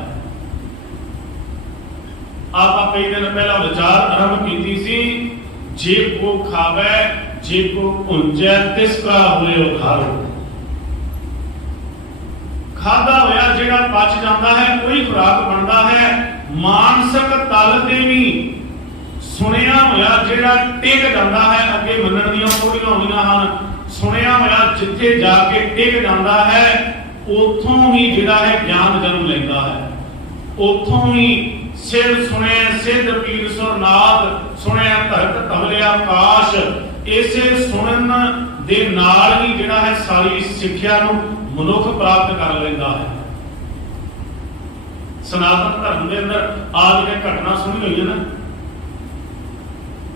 ਆਪਾਂ ਕਈ ਦਿਨ ਪਹਿਲਾਂ ਵਿਚਾਰ ਆਰੰਭ ਕੀਤੀ ਸੀ, ਜੇ ਕੋ ਖਾਵੇ ਜੇ ਕੋ ਭੁੰਜੈ ਤਿਸ ਕਾ ਹੋਏ ਉਧਾਰੋ। ਖਾਧਾ ਹੋਇਆ ਜਿਹੜਾ ਪਚ ਜਾਂਦਾ ਹੈ ਉਹੀ ਖੁਰਾਕ ਬਣਦਾ ਹੈ। ਮਾਨਸਿਕ ਤਲ ਤੇ ਵੀ ਸੁਣਿਆ ਹੋਇਆ ਜਿਹੜਾ ਟਿਕ ਜਾਂਦਾ ਹੈ, ਅੱਗੇ ਮੰਨਣ ਦੀਆਂ ਥੋੜੀਆਂ ਹੁੰਦੀਆਂ ਹਨ। ਸੁਣਿਆ ਹੋਇਆ ਜਿੱਥੇ ਜਾ ਕੇ ਟਿਕ ਜਾਂਦਾ ਹੈ, ਉੱਥੋਂ ਹੀ ਜਿਹੜਾ ਹੈ ਗਿਆਨ ਜਨਮ ਲੈਂਦਾ ਹੈ। ਉੱਥੋਂ ਹੀ ਸਿਰ ਸੁਣੇ ਸਿੱਧ ਪੀਰ ਸੁਰਨਾਥ, ਸੁਣਿਆ ਧਰਤ ਧਵਲਿਆ ਆਕਾਸ਼। ਇਸੇ ਸੁਣਨ ਦੇ ਨਾਲ ਹੀ ਜਿਹੜਾ ਹੈ ਸਾਰੀ ਸਿੱਖਿਆ ਨੂੰ ਮਨੁੱਖ ਪ੍ਰਾਪਤ ਕਰ ਲੈਂਦਾ ਹੈ। सनातन धर्म के अंदर आज ने घटना सुनी हुई है ना,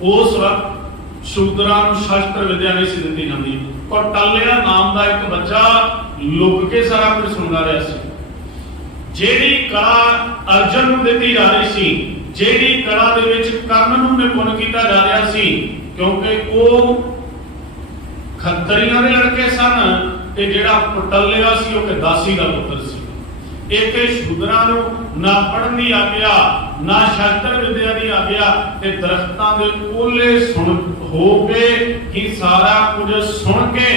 उस वक्त शूद्रां नूं शस्त्र विद्या नहीं सी दित्ती जांदी। कौटल्या नाम का एक बच्चा लुक के सारा कुछ सुनता रहा सी। जेड़ी कला अर्जन नूं दित्ती जा रही सी, जेड़ी कला दे विच कर्ण नूं निपुण कीता जा रहा सी, क्योंकि वो खत्तरियां दे लड़के सन ते जेड़ा कौटल्या सी वो दासी का पुत्र सी। एक शूद्रां नूं ना पढ़न दी आग्या, ना शस्त्र विद्या दी आग्या, ते दरख्तां दे ओले सुन हो के ही सारा कुछ सुन के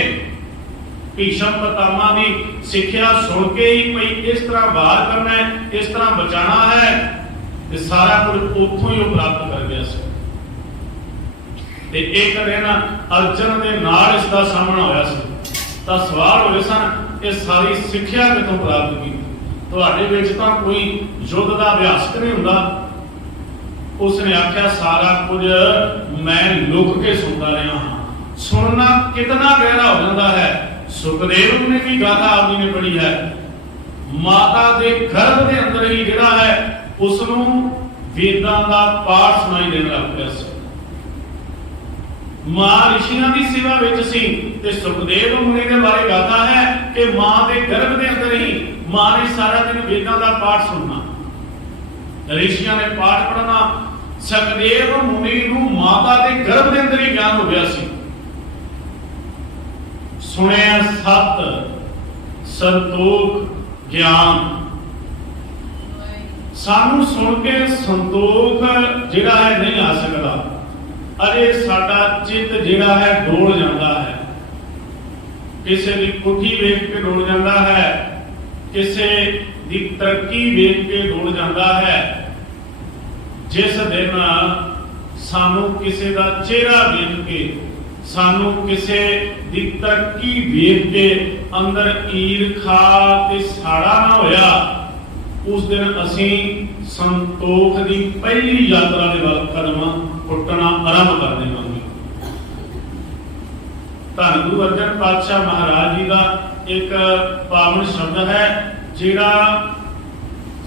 भीष्म पितामह की सिक्ख्या सुन के ही भाई इस तरह बाहर करना है, इस तरह बचाना है, ते सारा कुछ उथों ही प्राप्त कर गया सी। ते एक दिन अर्जन दे नाल इसका सामना होया सी, तां सवाल होए सन ये सारी सिक्ख्या कितों प्राप्त की? तुहाडे विच तां कोई युद्ध दा अभ्यासक नहीं हुंदा। उसने आख्या सारा कुछ मैं लुक के सुनता रहा हाँ। सुनना कितना गहरा हो जाता है। सुखदेव ने भी गाथा आपजी ने पढ़ी है, माता के गर्भ के अंदर ही जिहड़ा है उसनों वेदां दा पाठ सुनाई देण लग पिया सी। मां ऋषियों की सेवा विच सी ते सुखदेव मुनि के बारे गाथा है कि मां के गर्भ के अंदर ही मां ने सारा दिन वेदां दा पाठ सुनना, ऋषियों ने पाठ पढ़ना। सुखदेव मुनि नूं माता के गर्भ के अंदर ही ज्ञान हो गया सी। सुनिया सत संतोख ज्ञान, सानू सुन के संतोख जिहड़ा है नहीं आ सकता। अरे साडा चित्त जिहड़ा है डोल जाता है, किसी की कोठी वेख के डोल जाता है, किसी की तरक्की वेख के डोल जाता है। जिस दिन सानू किसी का चेहरा वेख के, सानू किसी की तरक्की वेख के अंदर ईर्खा ते साड़ा ना होया, उस दिन असी संतोख की पहली यात्रा के वल कदम पुट्टना आरंभ कर देवांगे। धन गुरु अर्जन पातशाह महाराज जी का एक पावन शब्द है जिहड़ा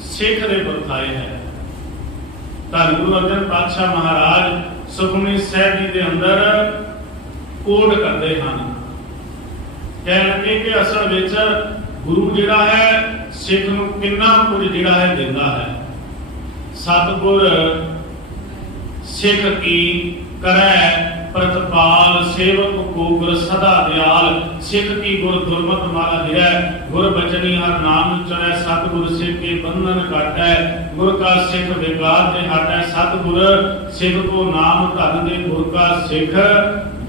सिख दे परथाए है। धन गुरु अर्जन पातशाह महाराज सुखमनी साहिब जी के अंदर कोड करते हैं, कहते कि असल विच गुरु जिहड़ा है सिख नूं किन्ना कुछ जिहड़ा है दिंदा है। सतगुर सिख की करै प्रतपाल, सेवक को गुर सदा दयाल। सिख की गुर दुर्मत माला हिरै, गुर बचनी हर नाम चढ़ै। सतगुर सिख के बंधन काटै, गुर का सिख विकार ते हटै। सतगुर सिख को नाम धन दे, गुर का सिख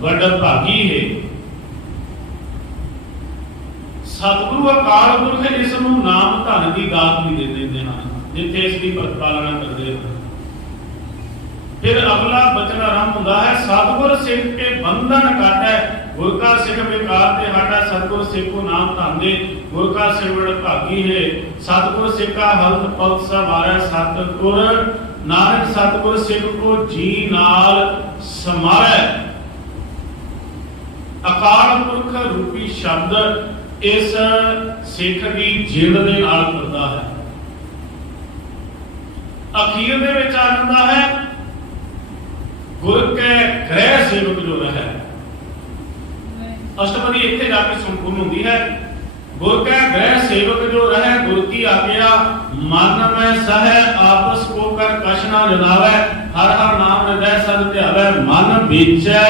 वड भागी है। सतगुरु अकाल पुरख इसनूं नाम धन की दात भी दे देंदे हैं, जिथे इसकी प्रतिपालना करते हैं। फिर अगला बचन आरंभ होता है, सतगुर सिख के बंधन काटै, गुर का सिख विकार ते हटै। सतगुर सिख को नाम धन दे, गुर का सिख वड भागी है। सतगुर सिख का हल्त पग सवारै, सतगुर नानक सतगुर सिख को जी नाल समारै। अकाल पुरख रूपी शब्द इस सिख की जिंद दे नाल जुड़दा है। अखीर दे विच आ जांदा है गुर के गृह सेवक जो रहे। अष्टपदी इत्थे जाके संपूर्ण होती है। गुर के गृह सेवक जो रहे, गुर की आज्ञा मन में सह, आपस को कर कछ ना जनावे। हर हर नाम हृदय सद ध्यावे, मन बीचै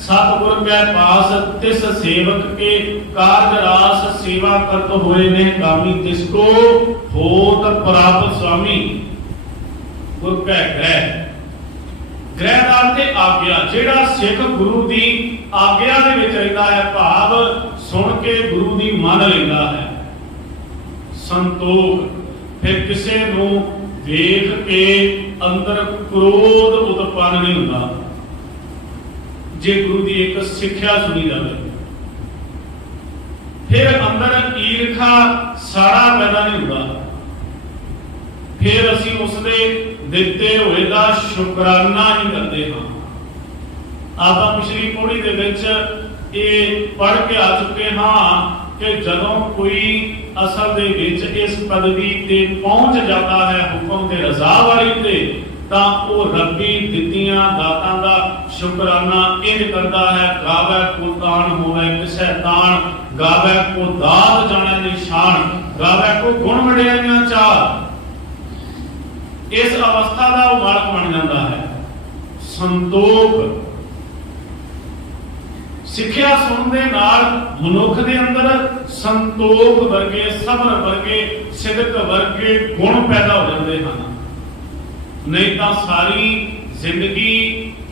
सतगुर के पास। तिस सेवक के कार्य रास, सेवा करत होए ने कामी। तिसको होत प्राप्त स्वामी। गुर के गृह, गृह का अर्थ आज्ञा। जिहड़ा सिख गुरु की आज्ञा दे विच रहिंदा है, भाव सुन के गुरु की मन लैंदा है। संतोख, फिर किसी नूं वेख के अंदर क्रोध उत्पन्न नहीं होता जे गुरु की एक सिक्ख्या सुनी जाए। फिर अंदर ईर्खा साड़ा पैदा नहीं होता। फिर असी उसके दिते हुए का शुकराना ही करते हाँ। आप पिछली पौड़ी के विच ये पढ़ के आ चुके हाँ कि जदों कोई असल दे विच इस पदवी ते पहुंच जाता है हुक्म ते रजा वाली ते, तां वो रब्बी दित्तियां दातां दा शुकराना इंज करदा है, गावे को तान होवे किसे तान, गावे को दात जाने दी शान, गावे को गुण वडियाइयां चार। इस अवस्था का वो मालक बन जाता है। संतोख सिक्ख्या सुनने नाल मनुख दे अंदर संतोख वर्गे, सबर वर्गे, सिदक वर्गे गुण पैदा हो जाते हैं। नहीं तो सारी जिंदगी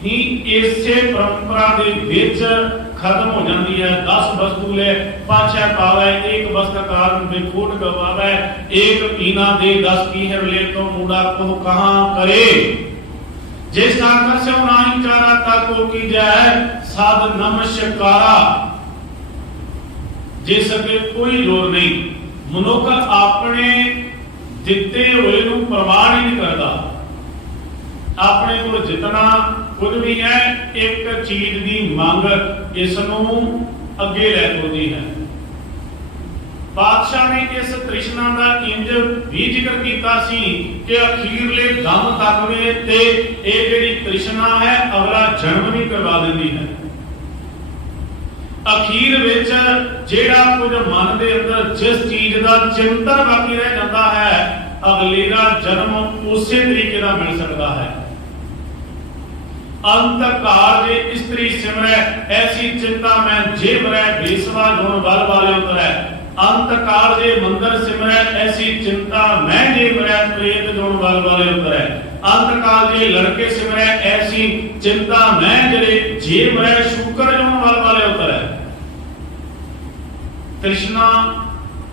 ही इसे परंपरा दे विच खत्म हो जाती है। 10 वस्तु ले पाछे पावे, एक वस्त्रकार बेखोट गवावे, एक पीना दे 10 पीहर ले तो मुड़ा को कहां करे। जिस आकर से नाही चारा ताको की जाए, साध नमस्कारा जिस अगे कोई लोड़ नहीं। मनुख अपने दिते हुए नूं प्रमाण ही नहीं करता। अपने को जितना कुछ भी है, एक चीज की मंग इसनों अगे लै तुरदी है। बादशाह ने इस तृष्णा का इंज भी जिक्र किया सी कि अखीरले दम तक में ते ये जिहड़ी तृष्णा है अगला जन्म भी करवा देती है। अखीर विच जिहड़ा कुछ मन के अंदर जिस चीज का चिंतन बाकी रह जाता है, अगले का जन्म उसी तरीके का मिल सकता है। अंतकार जे स्त्री सिमरै ऐसी चिंता में जे मरै, बेसवा गुण बल वाले उतरै। अंतकार जे मंदिर सिमरै ऐसी चिंता मैं जे मरै, प्रेत गुण बल वाले उतरै। अंतकाल जे लड़के सिमरै ऐसी चिंता मैं जे मरै, शुकर गुण बल वाले उतरै। तृष्णा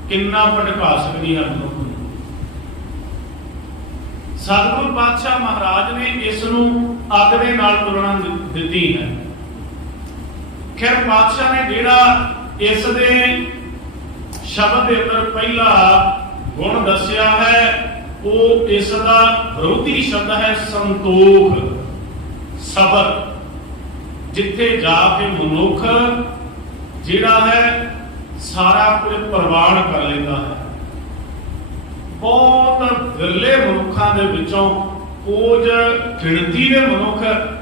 किन्ना भटका सकती है मनुख। सतगुरु पातशाह महाराज ने इसनूं अग दे नाल तुलना दिती है। खैर पातशाह ने जिहड़ा इस दे शब्द के अंदर पहला गुण दसिया है, वो इसका विरोधी शब्द है संतोख, सबर। जिथे जाके मनुख जिहड़ा है सारा कुछ प्रवान कर लेता है। बहुत विरले मनुखों के विचों कुछ गिणती के मनुख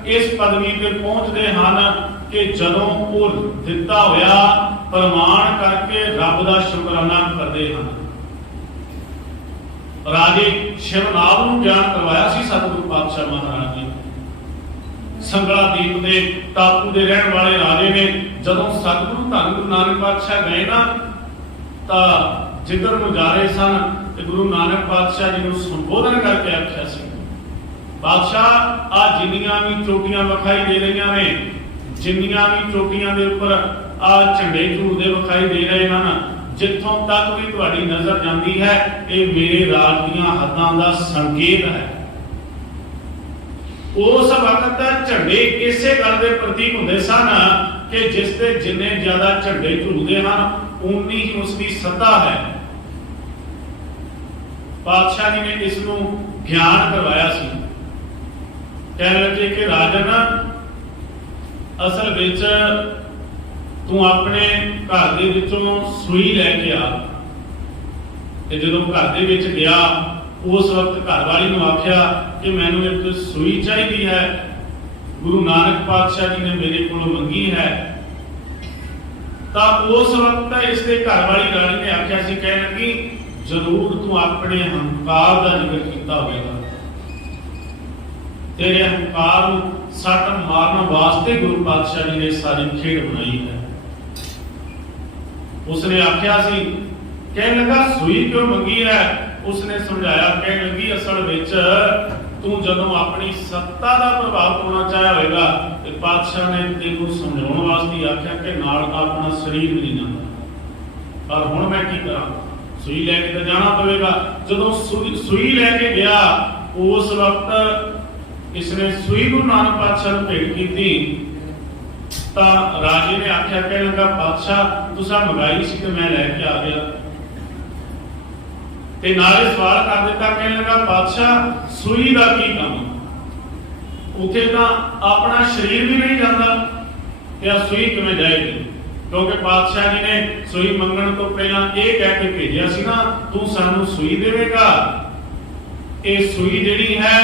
इस पदवी पे पहुंचते हैं कि जदों वो दिता होया प्रमाण करके रब का शुकराना करते हैं। राजे शिवनाथ को ज्ञान करवाया सी सतगुरु पातशाह महाराज ने। संगला दीप के टापू के रहने वाले राजे ने जदों सतगुरु धन गुरु नानक पातशाह गए ना, तो जिधर को जा रहे सन ते गुरु नानक पातशाह जी को संबोधन करके आख्या सी, बादशाह आ जिन्नियां भी चोटियां विखाई दे रही ने, जिन्नियां भी चोटियां के उपर आ झंडे झूलते विखाई दे रहे हैं, जिथों तक भी तुहाडी नजर जाती है ये मेरे राज दीयां हदां दा संकेत है। उस वक्त झंडे इसे गल के प्रतीक होंदे सन कि जिसते जिन्ने ज्यादा झंडे झूलते हैं उन्नी ही उसकी सत्ता है। पातशाह जी ने इसनों ज्ञान करवाया सी। कहने लगे कि राजन असल विच तू अपने घर दे विचों सूई लैके आ। ते जदों घर दे विच गया उस वक्त घर वाली नूं आख्या कि मैनूं एक सूई चाहिदी है, गुरु नानक पातशाह जी ने मेरे कोलों मंगी है। तां उस वक्त इसके घर वाली रानी ने आख्या सी, कहण लगी जरूर तू अपने हंकार का जिक्र किया होगा। तेरे हंकार को सट मारने वास्ते गुरु पातशाह जी ने सारी खेड बनाई है। उसने आख्या सी, कहने लगा सूई क्यों मंगी है? उसने समझाया, कहने लगी असल विच तू जदों अपनी सत्ता का प्रभाव पाना चाहया होगा तो पातशाह ने तेनों समझाने वास्ते आख्या कि नाल अपना शरीर नहीं जाता, पर हुण मैं की करा, सूई लैके तो जाना पवेगा। जदों सूई लैके गया उस वक्त इसने सूई गुरु नानक पातशाह को भेंट की। राजे ने आख्या, कहने लगा पातशाह तुसा मंगाई सी तो मैं लैके आ गया। ते नाले सवाल कर दिता, कहने लगा पातशाह सूई का की काम? उथे तो अपना शरीर भी नहीं जाता, सूई किवें जाएगी? क्योंकि पातशाह जी ने सूई मंगण तो पहला ये कह के भेजा सी ना, तू सानू सूई देवेगा, ये सूई जिहड़ी है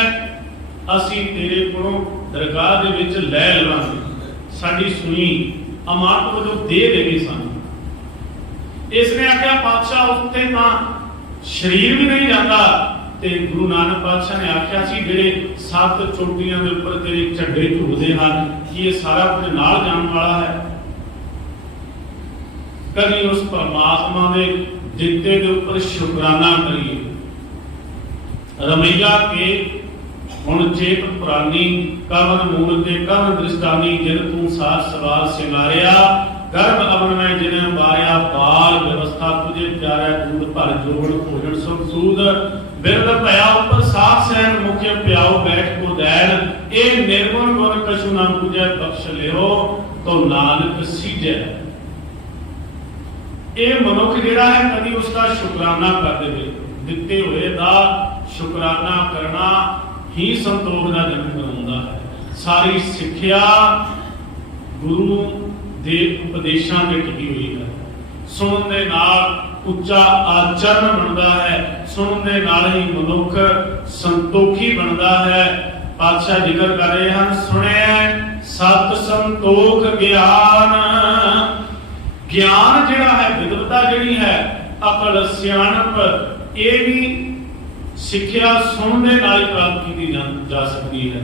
असी तेरे कोलों दरगाह दे विच लै लवांगे, साडी सूई अमानत वजों दे देगी सानू। इसने आख्या पातशाह उत्थे तां शरीर भी नहीं जाता, ते गुरु नानक पातशाह ने आख्या सी जिहड़े 7 चोटियां दे उपर तेरे झंडे झूलदे हन कि ये सारा कुछ नाल जाण वाला है। कभी उस परमात्मा दे दिते दे उपर शुकराना करिए। रमैया के हुण चेत पुरानी कवन मूल ते कवन दृष्टानी, जिन तू साज सवार सिंगारिया, गर्भ अवन में जिन्हें बारिया, बाल व्यवस्था तुझे प्यारा, दूध भर जोड़ भोजन सुख सूद, बिरद भया उपर साथ सहन मुख्य प्याओ बैठ को दैन, ए निर्गुण गुण कछु ना पूजै बख्श लियो, तो नानक सीजै। ये मनुख जिहड़ा है कभी उसका शुकराना कर दे, दिते हुए दा शुकराना करना ही संतोख का जन्म कराउंदा है। सारी सिक्ख्या गुरु दे उपदेशां ते टिकी हुई है। सुनन दे नाल उच्चा आचरण बनता है, सुनन दे नाल ही मनुख संतोखी बनता है। पातशाह जिक्र कर रहे हैं, सुने सत संतोख ज्ञान, ज्ञान जिहड़ा है विद्वता जिहड़ी है अकल सियाणप, ये भी सिक्ख्या सुनने नाल प्राप्त की जा सकती है।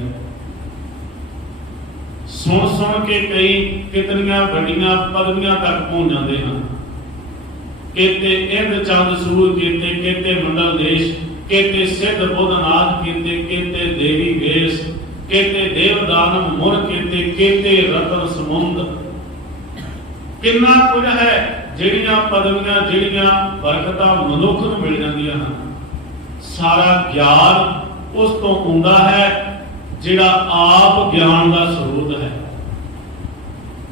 सुन सुन के कई कितनियां बड़ियां पदवियां तक पहुंच जाते हैं। केते इंद चंद सूर केते केते मंडल देश, केते सिद्ध बुद्धनाथ केते केते देवी वेश, केते देवदानव मुर केते केते रतन समुंद। कितना कुछ है जिहड़ियां पदवियां जिहड़ियां बरकतां मनुख नूं मिल जांदियां हन। सारा ज्ञान उस तो आउंदा है जिहड़ा आप ज्ञान का स्रोत है,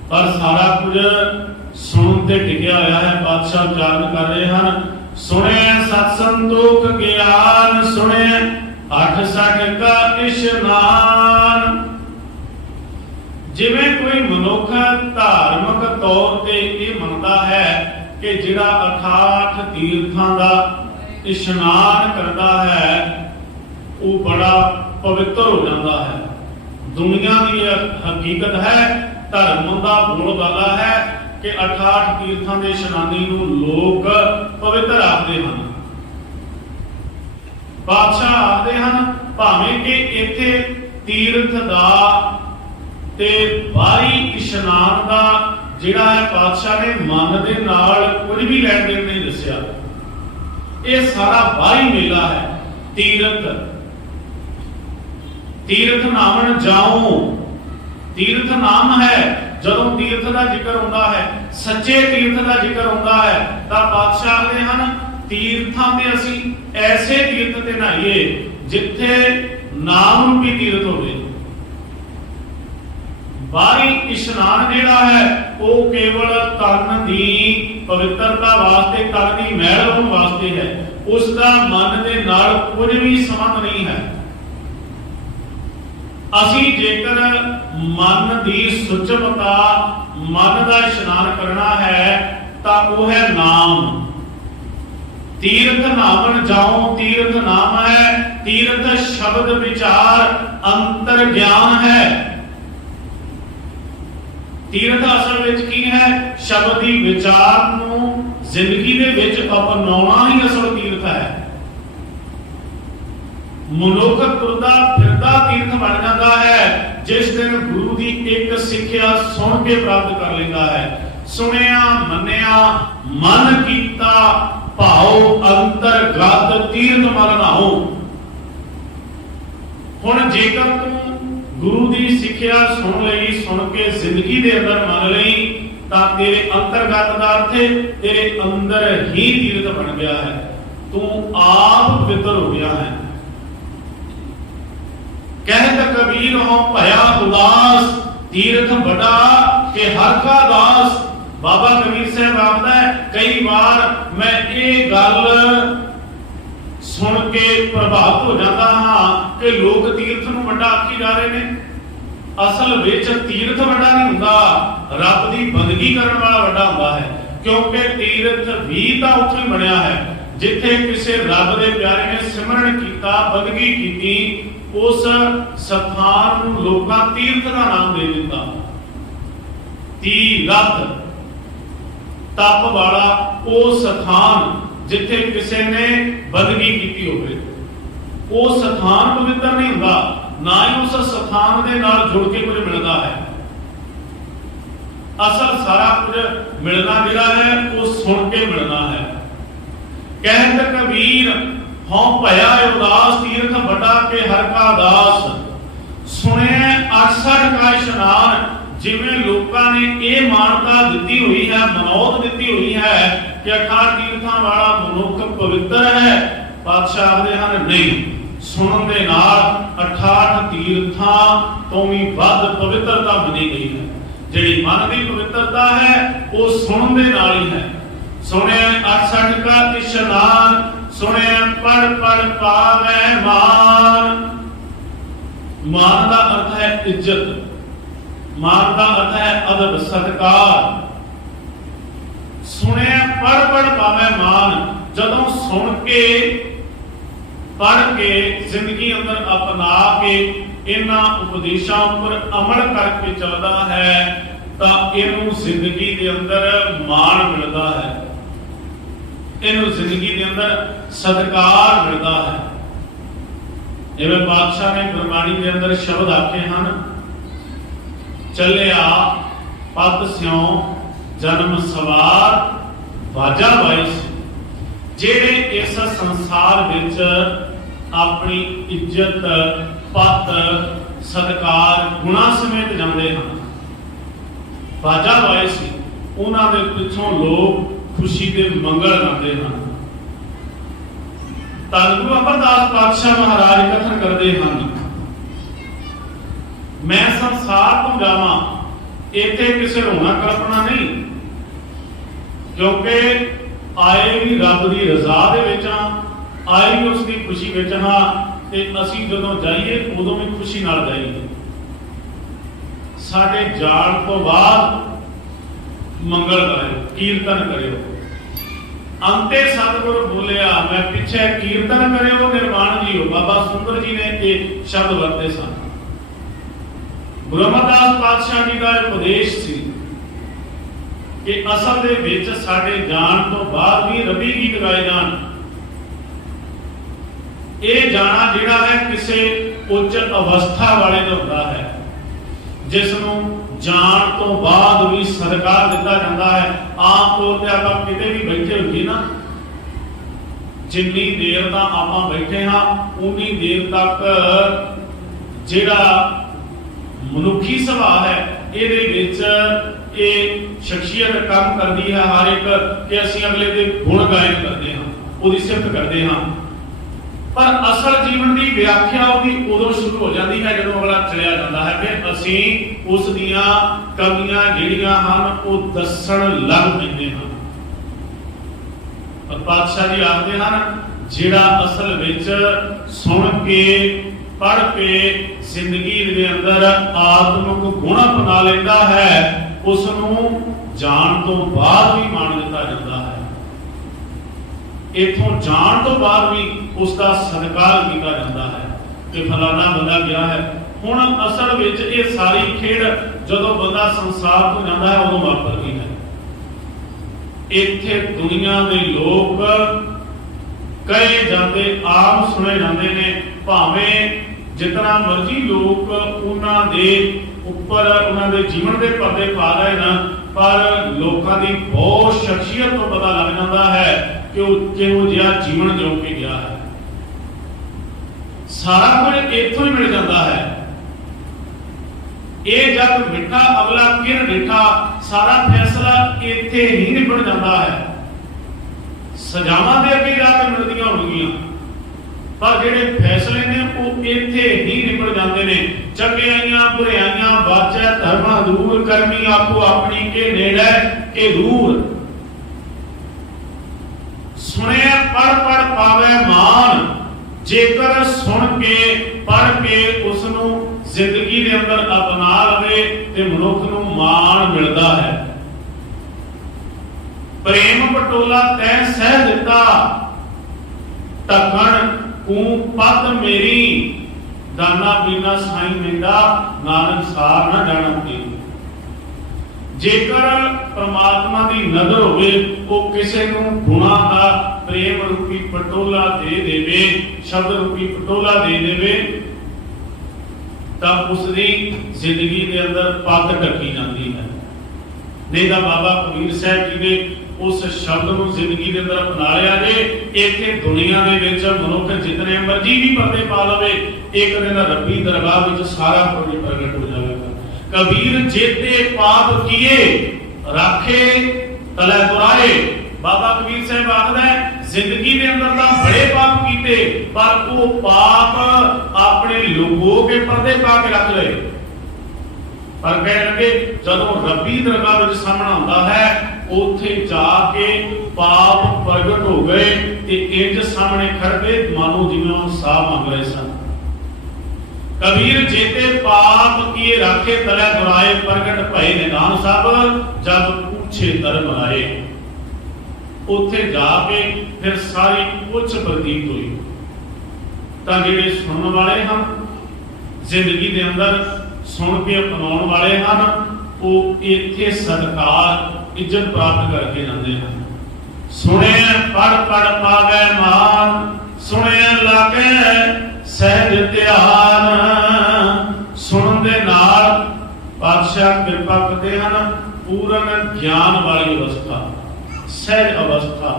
पर सारा कुछ सुन ते टिकिया होया है। पातशाह उच्चारण कर रहे हैं, सुने सत संतोख ज्ञान, सुने 8 सठ का इशनान। जिवें कोई मनुख धार्मिक तौर पे ये मनता है कि जिहड़ा 68 तीर्थां दा इशनान करता है वो बड़ा पवित्र हो जाता है। दुनिया की हकीकत है, धर्म का बोलबाला है कि 68 तीर्थां दे इशनानी नूं लोग पवित्र आखदे हन। बादशाह आखदे हन भावें कि इत्थे तीर्थ दा ते बाहरी इशनान दा जिहड़ा है पातशाह ने मन दे नाल कुछ भी लैण देण नहीं दस्सिया। ये सारा बाहरी मेला है। तीर्थ तीर्थ नामन जाओ, तीर्थ नाम है। जदों तीर्थ का जिक्र होता है, सच्चे तीर्थ का जिक्र होता है, तो पातशाह आखदे हन तीर्थां ते असीं ऐसे तीर्थ ते नहाइए जिथे नाम भी तीर्थ होवे। बाहरी इशनान जिहड़ा है वो केवल तन दी पवित्रता वास्ते, तन दी मैल होण वास्ते है, उसका मन दे नाल कुछ भी संबंध नहीं है। असी जेकर मन दी सुचमता, मन का इशनान करना है तो वो है नाम। तीर्थ नामन जाओ, तीर्थ नाम है। तीर्थ शब्द विचार अंतर ज्ञान है। तीर्थ असल विच की है? शब्द दी विचार नूं जिंदगी दे विच अपनाउणा ही असल तीर्थ है। मनुख तुरदा फिरदा तीर्थ बन जाता है जिस दिन गुरु की एक सिक्ख्या सुन के प्राप्त कर लेता है। सुनिया मनिया मन कीता भाव अंतरगत तीर्थ मल नाओ। हुण जेकर तू गुरु की सिक्ख्या सुन लई, सुन के जिंदगी दे अंदर मन लई, तां तेरे अंतरगत दा अर्थ तेरे अंदर ही तीर्थ बन गया है। तू आप पवित्र हो गया है। कहत कबीर हो भया उदास, तीर्थ बड़ा के हर का दास। बाबा कबीर साहब आखदा है कई बार मैं ये गल सुन के प्रभावित हो जाता हाँ कि लोग तीर्थ नूं वड्डा आखी जा रहे ने। ਅਸਲ ਵਿੱਚ ਤੀਰਥ ਵੱਡਾ ਨਹੀਂ ਹੁੰਦਾ, ਰੱਬ ਦੀ ਬੰਦਗੀ ਕਰਨ ਵਾਲਾ ਵੱਡਾ ਹੁੰਦਾ ਹੈ। ਕਿਉਂਕਿ ਤੀਰਥ ਵੀ ਤਾਂ ਉੱਥੇ ਹੀ ਬਣਿਆ ਹੈ ਜਿੱਥੇ ਕਿਸੇ ਰੱਬ ਦੇ ਪਿਆਰੇ ਨੇ ਸਿਮਰਨ ਕੀਤਾ, ਬੰਦਗੀ ਕੀਤੀ, ਉਸ ਸਥਾਨ ਨੂੰ ਲੋਕਾਂ ਤੀਰਥ ਦਾ ਨਾਮ ਦੇ ਦਿੱਤਾ। ਤੀਰਥ ਤਪ ਵਾਲਾ ਉਹ ਸਥਾਨ ਜਿੱਥੇ ਕਿਸੇ ਨੇ ਬੰਦਗੀ ਕੀਤੀ ਹੋਵੇ, ਉਹ ਸਥਾਨ ਪਵਿੱਤਰ ਨਹੀਂ ਹੁੰਦਾ, ਨਾ ਹੀ ਉਸ ਸਥਾਨ ਦੇ ਨਾਲ ਜੁੜ ਕੇ ਕੁਝ ਮਿਲਦਾ ਹੈ। ਅਸਲ ਸਾਰਾ ਕੁਝ ਮਿਲਣਾ ਜਿਹੜਾ ਹੈ ਉਹ ਸੁਣ ਕੇ ਮਿਲਣਾ ਹੈ। ਕਹਿਤ ਕਬੀਰ ਹਉ ਭਇਆ ਉਦਾਸ, ਤੀਰਥ ਵੱਡਾ ਕੇ ਹਰ ਕਾ ਦਾਸ। ਸੁਣਿਆ ਅਕਸਰ ਕਾ ਇਸ਼ਨਾਨ, ਜਿਵੇਂ ਲੋਕਾਂ ਨੇ ਇਹ ਮਾਨਤਾ ਦਿੱਤੀ ਹੋਈ ਹੈ, ਮਨੌਤ ਦਿੱਤੀ ਹੋਈ ਹੈ ਕਿ 18 ਤੀਰਥਾਂ ਵਾਲਾ ਮਨੁੱਖ ਪਵਿੱਤਰ ਹੈ। ਪਾਤਸ਼ਾਹ ਆਖਦੇ ਹਨ ਨਹੀਂ, ਸੁਣਨ ਦੇ ਨਾਲ 18 ਤੀਰਥਾਂ ਤੋਂ ਵੀ ਵੱਧ ਪਵਿੱਤਰਤਾ ਬਣੀ ਗਈ ਹੈ। ਜਿਹੜੀ ਮਨ ਦੀ ਪਵਿੱਤਰਤਾ ਹੈ ਉਹ ਸੁਣਨ ਦੇ ਨਾਲ ਹੀ ਹੈ। ਸੁਣਿਆ 68 ਕਾ ਇਸ਼ਨਾਨ, ਸੁਣਿਆ ਪੜ ਪੜ ਪਾਵੈ ਮਾਨ। ਮਾਨ ਦਾ ਅਰਥ ਹੈ ਇੱਜ਼ਤ, ਮਾਨ ਦਾ ਅਰਥ ਹੈ ਅਦਬ ਸਤਿਕਾਰ। ਸੁਣਿਆ ਪੜ ਪੜ ਪਾਵੈ ਮਾਨ, ਜਦੋਂ ਸੁਣ ਕੇ ਪੜ੍ਹ ਕੇ ਜ਼ਿੰਦਗੀ ਅੰਦਰ ਅਪਣਾ ਕੇ ਇਹਨਾਂ ਉਪਦੇਸ਼ਾਂ ਉੱਪਰ ਅਮਲ ਕਰਕੇ ਚੱਲਦਾ ਹੈ ਤਾਂ ਇਹਨੂੰ ਜ਼ਿੰਦਗੀ ਦੇ ਅੰਦਰ ਮਾਣ ਮਿਲਦਾ ਹੈ, ਇਹਨੂੰ ਜ਼ਿੰਦਗੀ ਦੇ ਅੰਦਰ ਸਤਿਕਾਰ ਮਿਲਦਾ ਹੈ। ਜਿਵੇਂ ਬਾਦਸ਼ਾਹ ਨੇ ਗੁਰਬਾਣੀ ਦੇ ਅੰਦਰ ਸ਼ਬਦ ਆਖੇ ਹਨ, ਚੱਲਿਆ ਪਤ ਸਿਉ ਜਨਮ ਸਵਾਰ ਵਾਜਾ ਵਾਇਸ। ਜਿਹੜੇ ਇਸ ਸੰਸਾਰ ਵਿੱਚ ਆਪਣੀ ਇੱਜ਼ਤ, ਪਤ, ਸਤਿਕਾਰ, ਗੁਣਾ ਸਮੇਤ ਜਾਂਦੇ ਹਨ, ਵਾਜਾ ਵਾਏ ਸੀ, ਉਹਨਾਂ ਦੇ ਪਿੱਛੋਂ ਲੋਕ ਖੁਸ਼ੀ ਦੇ ਮੰਗਲ ਗਾਉਂਦੇ ਹਨ। ਧੰਨ ਗੁਰੂ ਅਮਰਦਾਸ ਪਾਤਸ਼ਾਹ ਮਹਾਰਾਜ ਕਥਨ ਕਰਦੇ ਹਨ, ਮੈਂ ਸੰਸਾਰ ਤੋਂ ਜਾਵਾਂ, ਇੱਥੇ ਕਿਸੇ ਰੋਣਾ ਕਲਪਨਾ ਨਹੀਂ, ਕਿਉਂਕਿ ਆਏ ਵੀ ਰੱਬ ਦੀ ਰਜ਼ਾ ਦੇ ਵਿੱਚ ਹਾਂ, ਆਏ ਵੀ ਉਸ ਦੀ ਖੁਸ਼ੀ ਵਿੱਚ ਹਾਂ, ਤੇ ਅਸੀਂ ਜਦੋਂ ਜਾਈਏ ਉਦੋਂ ਵੀ ਖੁਸ਼ੀ ਨਾਲ ਜਾਈਏ। ਸਾਡੇ ਜਾਣ ਤੋਂ ਬਾਅਦ ਮੰਗਲ ਕਰਿਓ, ਕੀਰਤਨ ਕਰਿਓ। ਅੰਤੇ ਸਤਿਗੁਰ ਬੋਲਿਆ, ਮੈਂ ਪਿੱਛੇ ਕੀਰਤਨ ਕਰਿਓ ਨਿਰਵਾਣ ਜੀਓ। ਬਾਬਾ ਸੁੰਦਰ ਜੀ ਨੇ ਇਹ ਸ਼ਬਦ ਵਰਤੇ ਸਨ। ਗੁਰੂ ਅਮਰਦਾਸ ਪਾਤਸ਼ਾਹ ਜੀ ਦਾ ਉਪਦੇਸ਼ ਸੀ ਕਿ ਅਸਲ ਦੇ ਵਿੱਚ ਸਾਡੇ ਜਾਣ ਤੋਂ ਬਾਅਦ ਵੀ ਰੱਬੀ ਗੀਤ ਗਾਏ ਜਾਣ। ਇਹ ਜਾਣਾ ਜਿਹੜਾ ਹੈ ਕਿਸੇ ਉੱਚ ਅਵਸਥਾ ਵਾਲੇ ਦਾ ਹੁੰਦਾ ਹੈ, ਜਿਸ ਨੂੰ ਜਾਣ ਤੋਂ ਬਾਅਦ ਵੀ ਸਤਿਕਾਰ ਦਿੱਤਾ ਜਾਂਦਾ ਹੈ। ਆਮ ਤੌਰ ਤੇ ਆਪਾਂ ਕਿਤੇ ਵੀ ਬੈਠੇ ਹੋਈਏ ਨਾ, ਜਿੰਨੀ ਦੇਰ ਦਾ ਆਪਾਂ ਬੈਠੇ ਹਾਂ ਉਨੀ ਦੇਰ ਤੱਕ ਜਿਹੜਾ ਮਨੁੱਖੀ ਸੁਭਾਅ ਹੈ ਇਹਦੇ ਵਿੱਚ ਇਹ ਸ਼ਖਸੀਅਤ ਕੰਮ ਕਰਦੀ ਹੈ ਹਰ ਇੱਕ, ਕਿ ਅਸੀਂ ਅਗਲੇ ਦੇ ਗੁਣ ਗਾਇਨ ਕਰਦੇ ਹਾਂ, ਉਹਦੀ ਸਿਫਤ ਕਰਦੇ ਹਾਂ। ਪਰ ਅਸਲ ਜੀਵਨ ਦੀ ਵਿਆਖਿਆ ਉਹਦੀ ਉਦੋਂ ਸ਼ੁਰੂ ਹੋ ਜਾਂਦੀ ਹੈ ਜਦੋਂ ਅਗਲਾ ਚਲਿਆ ਜਾਂਦਾ ਹੈ। ਫਿਰ ਅਸੀਂ ਉਸ ਦੀਆਂ ਕਮੀਆਂ ਜਿਹੜੀਆਂ ਹਨ ਉਹ ਦੱਸਣ ਲੱਗ ਪੈਂਦੇ ਹਾਂ। ਪਰ ਪਾਤਸ਼ਾਹ ਜੀ ਆਖਦੇ ਹਨ, ਜਿਹੜਾ ਅਸਲ ਵਿੱਚ ਸੁਣ ਕੇ ਪੜ੍ਹ ਕੇ ਜ਼ਿੰਦਗੀ ਦੇ ਅੰਦਰ ਆਤਮਿਕ ਗੁਣ ਅਪਣਾ ਲੈਂਦਾ ਹੈ, ਉਸ ਨੂੰ ਜਾਣ ਤੋਂ ਬਾਅਦ ਵੀ ਮਾਣ ਦਿੱਤਾ ਜਾਂਦਾ ਹੈ। ਇਥੋਂ ਜਾਣ ਤੋਂ ਬਾਅਦ ਵੀ ਉਸ ਦਾ ਸਤਿਕਾਰ ਕੀਤਾ ਜਾਂਦਾ ਹੈ ਕਿ ਫਲਾਣਾ ਬੰਦਾ ਗਿਆ ਹੈ। ਹੁਣ ਅਸਲ ਵਿੱਚ ਇਹ ਸਾਰੀ ਖੇਡ ਜਦੋਂ ਬੰਦਾ ਸੰਸਾਰ ਤੋਂ ਜਾਂਦਾ ਹੈ ਉਦੋਂ ਵਾਪਰਦੀ ਹੈ। ਇੱਥੇ ਦੁਨੀਆ ਦੇ ਲੋਕ ਕਹੇ ਜਾਂਦੇ, ਆਮ ਸੁਣੇ ਜਾਂਦੇ ਨੇ, ਭਾਵੇਂ ਜਿਤਨਾ ਮਰਜ਼ੀ ਲੋਕ ਉਹਨਾਂ ਦੇ ਉੱਪਰ ਉਹਨਾਂ ਦੇ ਜੀਵਨ ਦੇ ਪਰਦੇ ਪਾ ਰਹੇ ਨਾ, ਪਰ ਲੋਕਾਂ ਦੀ ਬਹੁਤ ਸ਼ਖਸੀਅਤ ਤੋਂ ਪਤਾ ਲੱਗ ਜਾਂਦਾ ਹੈ ਕਿ ਉਹ ਕਿਹੋ ਜਿਹਾ ਜੀਵਨ ਜਿਉ ਕੇ ਗਿਆ ਹੈ। ਸਾਰਾ ਕੁਝ ਇੱਥੋਂ ਹੀ ਮਿਲ ਜਾਂਦਾ ਹੈ। ਇਹ ਜਦ ਮਿੱਠਾ ਅਗਲਾ ਕਿਰ ਮਿੱਠਾ, ਸਾਰਾ ਫੈਸਲਾ ਇੱਥੇ ਹੀ ਨਿਬੜ ਜਾਂਦਾ ਹੈ। ਸਜ਼ਾਵਾਂ ਦੇ ਅੱਗੇ ਜਾ ਕੇ ਮਿਲਦੀਆਂ ਹੋਣਗੀਆਂ, ਪਰ ਜਿਹੜੇ ਫੈਸਲੇ ਨੇ ਉਹ ਇੱਥੇ ਹੀ ਨਿਬੜ ਜਾਂਦੇ ਨੇ। ਚੰਗਿਆਈਆਂ ਬੁਰਾਈਆਂ ਬਾਚੈ ਧਰਮਾ ਦੂਰ, ਕਰਮੀ ਆਪੋ ਆਪਣੀ ਕੇ ਨੇੜੇ ਕੇ ਦੂਰ। ਸੁਣਿਆ ਪੜ ਪੜ ਪਾਵੇ ਮਾਨ, ਜੇਕਰ ਸੁਣ ਕੇ ਪੜ ਕੇ ਉਸ ਨੂੰ ਜ਼ਿੰਦਗੀ ਦੇ ਅੰਦਰ ਅਪਣਾ ਲਵੇ ਤੇ ਮਨੁੱਖ ਨੂੰ ਮਾਣ ਮਿਲਦਾ ਹੈ। ਪ੍ਰੇਮ ਪਟੋਲਾ ਤੈ ਸਹਿ ਦਿੱਤਾ, ਢੱਕਣ ਕੂ ਪੱਤ ਮੇਰੀ, ਦਾਨਾ ਬਿਨਾ ਸਾਈਂ ਮੈਂਦਾ, ਨਾਨਕ ਸਾਰ ਨਾ ਜਾਣਾ ਪੀਰ। ਜੇਕਰ ਪ੍ਰਮਾਤਮਾ ਦੀ ਨਜ਼ਰ ਹੋਵੇ, ਉਹ ਕਿਸੇ ਨੂੰ ਗੁਣਾ ਦਾ ਪ੍ਰੇਮ ਰੂਪੀ ਪਟੋਲਾ ਦੇ ਦੇਵੇ, ਸ਼ਬਦ ਰੂਪੀ ਪਟੋਲਾ ਦੇ ਦੇਵੇ, ਤਾਂ ਉਸ ਦੀ ਜ਼ਿੰਦਗੀ ਦੇ ਅੰਦਰ ਪੱਤ ਢੱਕੀ ਜਾਂਦੀ ਹੈ। ਨਹੀਂ ਤਾਂ ਬਾਬਾ ਕਬੀਰ ਸਾਹਿਬ ਜੀ ਨੇ ਉਸ ਸ਼ਬਦ ਨੂੰ ਜ਼ਿੰਦਗੀ ਦੇ ਅੰਦਰ ਅਪਣਾ ਲਿਆ ਜੇ, ਇੱਥੇ ਦੁਨੀਆ ਦੇ ਵਿੱਚ ਮਨੁੱਖ ਜਿਤਨੇ ਮਰਜ਼ੀ ਵੀ ਪਰਦੇ ਪਾ ਲਵੇ, ਇੱਕ ਦਿਨ ਰੱਬੀ ਦਰਬਾਰ ਵਿੱਚ ਸਾਰਾ ਕੁਝ ਪ੍ਰਗਟ ਹੋ ਜਾਵੇਗਾ। ਕਬੀਰ ਜੇਤੇ ਪਾਪ ਕੀਏ, ਰਾਖੇ ਤਲੇ ਤੁਰਾਏ। ਬਾਬਾ ਕਬੀਰ ਸਾਹਿਬ ਆਖਦਾ ਜ਼ਿੰਦਗੀ ਦੇ ਅੰਦਰ ਤਾਂ ਬੜੇ ਪਾਪ ਕੀਤੇ, ਪਰ ਉਹ ਪਾਪ ਆਪਣੇ ਲੁਕੋ ਕੇ ਪਰਦੇ ਪਾ ਕੇ ਰੱਖ ਲਏ। ਪਰ ਕਹਿ ਲਗੇ ਜਦੋਂ ਰੱਬੀ ਦਰਗਾਹ ਵਿੱਚ ਸਾਹਮਣਾ ਹੁੰਦਾ ਹੈ, ਉੱਥੇ ਜਾ ਕੇ ਪਾਪ ਪ੍ਰਗਟ ਹੋ ਗਏ ਤੇ ਇੰਜ ਸਾਹਮਣੇ ਖੜਦੇ ਮਾਨੋ ਜਿਵੇਂ ਉਹ ਸਾਹ ਮੰਗ ਰਹੇ ਸਨ। ਕਬੀਰ ਜੇਤੇ ਪਾਪ ਕੀਏ, ਰਾਖੇ ਤਲੇ ਦੁਰਾਏ, ਪ੍ਰਗਟ ਭਏ ਨਿਦਾਨ ਸਭ, ਜਦ ਪੁੱਛੇ ਧਰਮ ਆਏ। ਉੱਥੇ ਜਾ ਕੇ ਫਿਰ ਸਾਰੀ ਪੁੱਛ ਪ੍ਰਤੀਤ ਹੋਈ। ਤਾਂ ਜਿਹੜੇ ਸੁਣਨ ਵਾਲੇ ਹਨ, ਜ਼ਿੰਦਗੀ ਦੇ ਅੰਦਰ ਸੁਣ ਕੇ ਅਪਣਾਉਣ ਵਾਲੇ ਹਨ, ਉਹ ਇੱਥੇ ਸਤਿਕਾਰ ਇੱਜ਼ਤ ਪ੍ਰਾਪਤ ਕਰਕੇ ਜਾਂਦੇ ਹਨ। ਸੁਣਿਆ ਪੜ ਪੜ ਪਾਵੇ ਮਾਨ, ਸੁਣਿਆ ਲਾਗੇ ਸਹਿਜ ਧਿਆਨ। ਸੁਣਨ ਦੇ ਨਾਲ ਪਾਤਸ਼ਾਹ ਕਿਰਪਾ ਕਰਦੇ ਹਨ, ਪੂਰਨ ਗਿਆਨ ਵਾਲੀ ਅਵਸਥਾ, ਸਹਿਜ ਅਵਸਥਾ,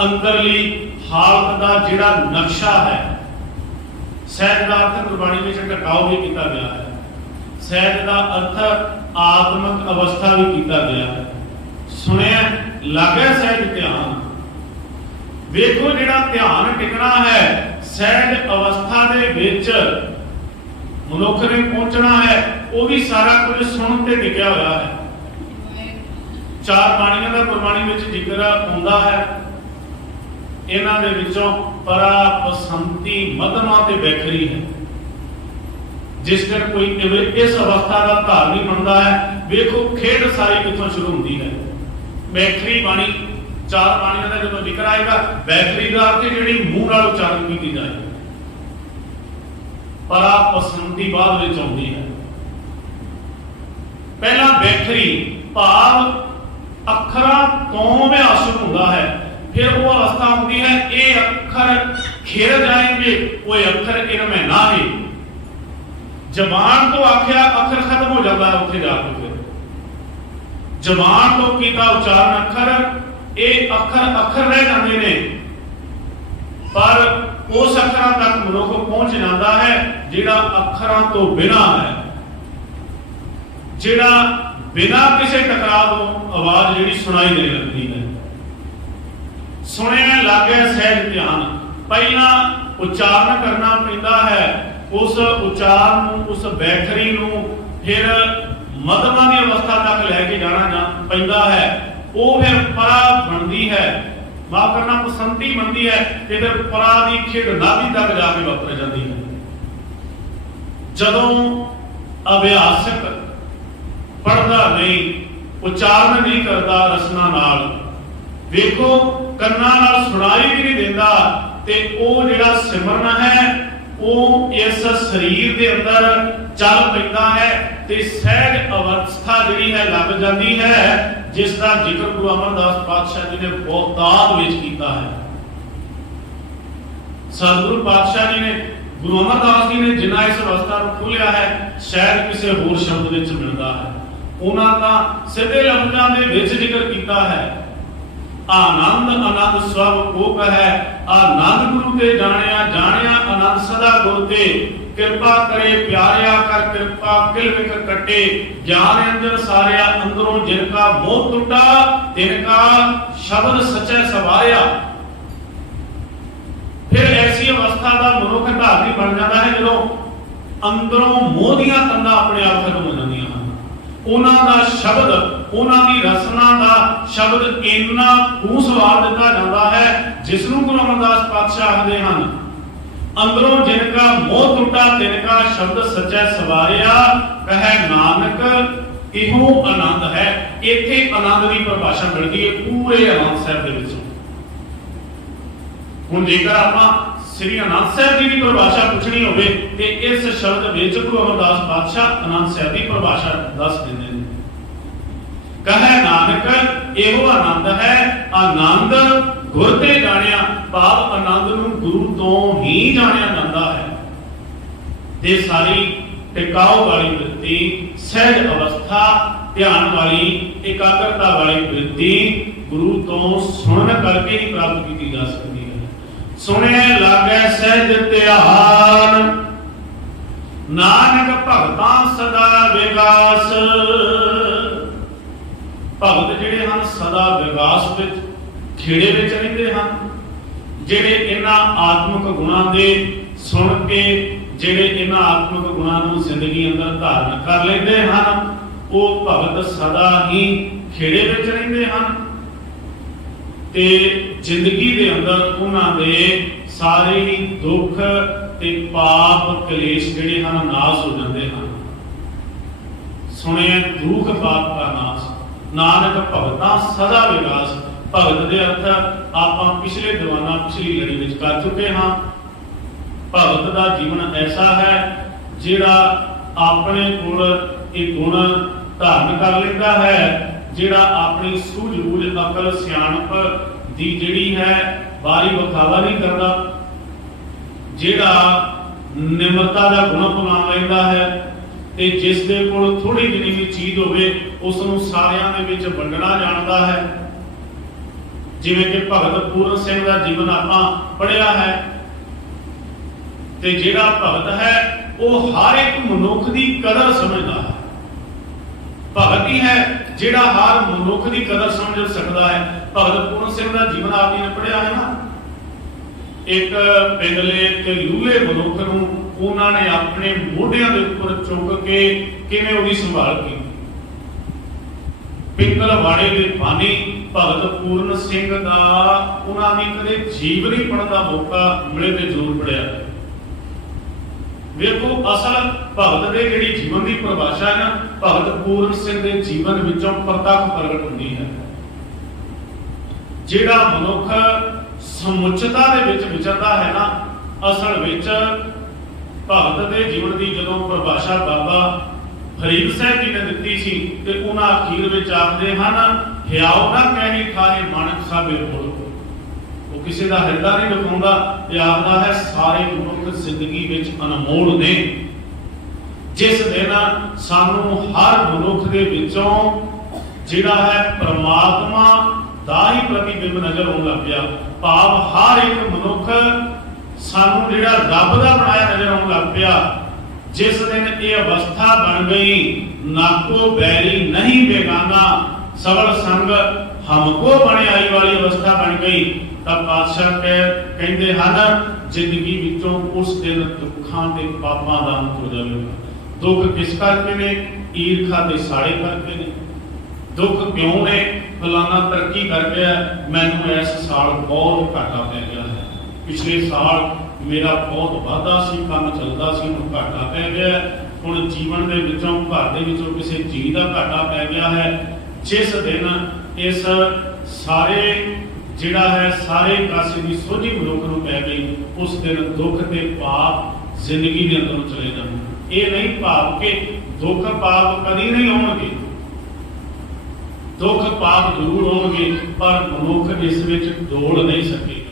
ਅੰਦਰਲੀ ਹਾਲਤ ਦਾ ਜਿਹੜਾ ਨਕਸ਼ਾ ਹੈ। ਸਹਿਜ ਦਾ ਅਰਥ ਗੁਰਬਾਣੀ ਵਿੱਚ ਟਿਕਾਊ ਵੀ ਕੀਤਾ ਗਿਆ ਹੈ। ਸਹਿਜ ਦਾ ਅਰਥ ਆਤਮਿਕ ਅਵਸਥਾ ਵੀ ਕੀਤਾ ਗਿਆ ਹੈ। ਸੁਣਿਆ ਲੱਗੇ ਸਹਿਜ ਧਿਆਨ। ਵੇਖੋ ਜਿਹੜਾ ਧਿਆਨ ਟਿਕਣਾ ਹੈ ਸਹਿਜ ਅਵਸਥਾ ਦੇ ਵਿੱਚ ਮਨੁੱਖ ਨੇ ਪਹੁੰਚਣਾ ਹੈ, ਉਹ ਵੀ ਸਾਰਾ ਕੁਝ ਸੁਣਨ ਤੇ ਟਿਕਿਆ ਹੋਇਆ ਹੈ। ਚਾਰ ਬਾਣੀਆਂ ਦਾ ਗੁਰਬਾਣੀ ਵਿੱਚ ਜ਼ਿਕਰ ਆਉਂਦਾ ਹੈ। ਇਹਨਾਂ ਦੇ ਵਿੱਚੋਂ ਪਰਾ ਪਸੰਤੀ ਮਧਮਾ ਤੇ ਬੈਖਰੀ ਹੈ। ਜਿਸ ਦਿਨ ਕੋਈ ਇਸ ਅਵਸਥਾ ਦਾ ਧਾਰਨੀ ਬਣਦਾ ਹੈ, ਵੇਖੋ ਖੇਡ ਸਾਰੀ ਕਿੱਥੋਂ ਸ਼ੁਰੂ ਹੁੰਦੀ ਹੈ। ਬੈਖਰੀ ਬਾਣੀ, ਚਾਰ ਬਾਣੀਆਂ ਦਾ ਜਦੋਂ ਜ਼ਿਕਰ ਆਏਗਾ, ਬੈਖਰੀ ਦਾ ਅਰਥ ਜਿਹੜੀ ਮੂੰਹ ਨਾਲ ਉਚਾਰਨ ਕੀਤੀ ਜਾਏ। ਪਰਾ ਪਸੰਤੀ ਬਾਅਦ ਵਿੱਚ ਆਉਂਦੀ ਹੈ। ਪਹਿਲਾਂ ਬੈਖਰੀ ਭਾਵ ਅੱਖਰਾਂ ਤੋਂ ਅਭਿਆਸ ਹੁੰਦਾ ਹੈ। फिर वो अवस्था होती है, ये अक्षर खिर जाएंगे, वो अक्षर इनमें ना ही। जबान तो आख्या अक्षर खत्म हो जाता है, उत्थे जाके फिर जबान तो कीता उच्चारण अक्षर, ये अक्षर अक्षर रह जाते ने, पर उस अक्षरां तक मनुख पहुंच जाता है जिहड़ा अक्षरां तो बिना है, जिहड़ा बिना किसी टकराव तो आवाज जिहड़ी सुनाई देने लगती है। सुने लागे सहज ध्यान, पहला उच्चारण करना पैंदा है, उस उच्चारण उस बैखरी नूं फिर मधमा की अवस्था तक लैके जाना पैंदा है। वो फिर परा बनती है, माफ करना पसंती बनती है, फिर परा की खेड नाभि तक जाके वापर जाती है। जदों अभ्यासक पढ़ता नहीं, उच्चारण नहीं करता रसना नाल, देखो ਕੰਨਾਂ ਨਾਲ ਸੁਣਾਈ ਵੀ ਨਹੀਂ ਦਿੰਦਾ, ਤੇ ਉਹ ਜਿਹੜਾ ਸਿਮਰਨ ਹੈ ਉਹ ਇਸ ਸਰੀਰ ਦੇ ਅੰਦਰ ਚੱਲ ਪੈਂਦਾ ਹੈ ਤੇ ਸਹਿਜ ਅਵਸਥਾ ਜਿਹੜੀ ਹੈ ਲੱਗ ਜਾਂਦੀ ਹੈ, ਜਿਸ ਦਾ ਜ਼ਿਕਰ ਗੁਰੂ ਅਮਰਦਾਸ ਪਾਤਸ਼ਾਹ ਜੀ ਨੇ ਬਹੁਤਾਤ ਵਿੱਚ ਕੀਤਾ ਹੈ। ਸਤਿਗੁਰੂ ਪਾਤਸ਼ਾਹ ਜੀ ਨੇ, ਗੁਰੂ ਅਮਰਦਾਸ ਜੀ ਨੇ ਜਿੰਨਾ ਇਸ ਅਵਸਥਾ ਨੂੰ ਖੋਲਿਆ ਹੈ, ਸ਼ਾਇਦ ਕਿਸੇ ਹੋਰ ਸ਼ਬਦ ਵਿੱਚ ਮਿਲਦਾ ਹੈ। ਉਹਨਾਂ ਦਾ ਸਿੱਧੇ ਲਫ਼ਜ਼ਾਂ ਦੇ ਵਿੱਚ ਜ਼ਿਕਰ ਕੀਤਾ ਹੈ। आनंद आनंद सब को कहे, आनंद गुरु ते जानिया, जानिया आनंद सदा गुरु ते, कृपा करे प्यारिया कर कृपा किल विक कटे, ज्ञान अंजन सारिया अंदरों जिनका मोह टूटा, तिनका शब्द सच्चे सवारिया। फिर ऐसी अवस्था का मनुख धारनी बन जाता है जो अंदरों मोह दियां तंदां अपने आप खत्म हो जांदियां हैं। उन्हां दा शब्द, उन्हां दी रसना दा शब्द इन्ना खूह सवार दिता जाता है, जिसनूं गुरु अमरदास पातशाह आखदे हन अंदरों जिनका मोह टूटा तिनका शब्द सच्चा सवारिया कहे नानक इहो आनंद है। इत्थे आनंद की परिभाषा मिलती है पूरे आनंद साहब के विचों। हुण जेकर आपां श्री आनंद साहब जी की परिभाषा पूछनी होवे ते इस शब्द विच गुरु अमरदास पातशाह आनंद साहब की परिभाषा दस दिंदे ने। कहे नानक इहो आनंद है, आनंद गुर ते जानिया, भाव आनंद नूं गुरु तो ही जानिया जाता है। ते सारी टिकाऊ वाली वृत्ति, सहज अवस्था, ध्यान वाली एकाग्रता वाली वृत्ति गुरु तो सुन करके ही प्राप्त की जा सकती है। सुने लागे सहज ध्यान, नानक भगतां सदा विगास। भगत जिहड़े हन सदा विगास विच खेड़े विच रहिंदे हन, जिहड़े इन्हां आत्मक गुणां दे सुन के जिहड़े इन्हां आत्मक गुणां नूं जिंदगी अंदर धारण कर लैंदे हन, ਉਹ भगत सदा ही खेड़े विच रहिंदे हन ते जिंदगी दे अंदर उन्हां दे सारे ही दुख ते पाप कलेश जिहड़े हन नाश हो जांदे हन। सुने दुख पाप का नाश, नानक भगतां सदा विगास। भगत दे अर्थ आपां पिछले दीवाना पिछली लड़ी विच कर चुके हां। भगत दा जीवन ऐसा है जिहड़ा अपने कोल एक गुण धारण कर लेता है, जिहड़ा अपनी सूझबूझ अकल सियाणप दी जिहड़ी है बारी बखावा नहीं करता, जिहड़ा निमरता दा गुण अपना लैंदा है ते जिस दे कोल थोड़ी जिनी भी चीज होवे उस नूं सारियां दे विच वंडना जानदा है। जिवें कि भगत पूरन सिंह दा जीवन आपां पढ़िया है ते जिहड़ा भगत है वो हर एक मनुख दी कदर समझदा है। भगत ही है जिहड़ा हर मनुख की कदर समझ सकता है। भगत पूरन सिंह का जीवन आप जी ने पढ़िया है ना। एक पिंगले ते लूले मनुख नूं उन्होंने अपने मोढियां दे उपर चुक के किवें उहदी संभाल की। पिंगलवाड़े दे बानी भगत पूरन सिंह का उन्होंने कदे जीवनी पढ़न का मौका मिले तो जरूर पढ़िया। देखो असल भगत दे जिहड़ी जीवन की परिभाषा है ना, भगत पूरन सिंह के जीवन विचों प्रतੱਖ प्रगट होती है। जिहड़ा मनुख समुच्चता दे विच विचरदा है ना, असल विच भगत के जीवन की जदों परिभाषा बाबा फरीद साहब जी ने दिती सी ते उन्हां अखीर विच आखदे हन, हियाओ ना कहनी खाए मानक साबे बोल। वो किसी का हिरदा नहीं दिखाता, आखदा है सारे मनुख जिंदगी विच अनमोल ने। जिस दिन सानू हर मनुख दे विचों जिहड़ा है परमात्मा दा ही प्रतिबिंब नजर आउण लग पिया, भाव हर एक मनुख सानू जिहड़ा रब दा बनाया नजर आउण लग पिया। जिस दिन ये अवस्था बन गई, नाको बैरी नहीं बेगाना, सबल संग हमको बने आई वाली अवस्था बन गई, तब पातशाह कहते हैं जिंदगी विचों उस दिन दुखां ते पापां दा अंत हो जाएगा। दुख किस करके ने? ईर्खा ते साड़े करके ने। दुख क्यों ने? फलाना तरक्की कर गया, मैनू इस साल बहुत घाटा पै गया है, पिछले साल मेरा बहुत वाधा सी, काम चलता सी, हुण घाटा पै गया, हुण जीवन दे विचों घर दे विचों किसी चीज का घाटा पै गया है। जिस दिन इस सारे जिहड़ा है सारे कासे की सोझी मनुख नूं पै गई, उस दिन दुख ते पाप जिंदगी के अंदर चले जाते। ये नहीं भाव के दुख पाप कभी नहीं होंगे, दुख पाप जरूर होंगे, पर मनुख इस विच डोल नहीं सकेगा।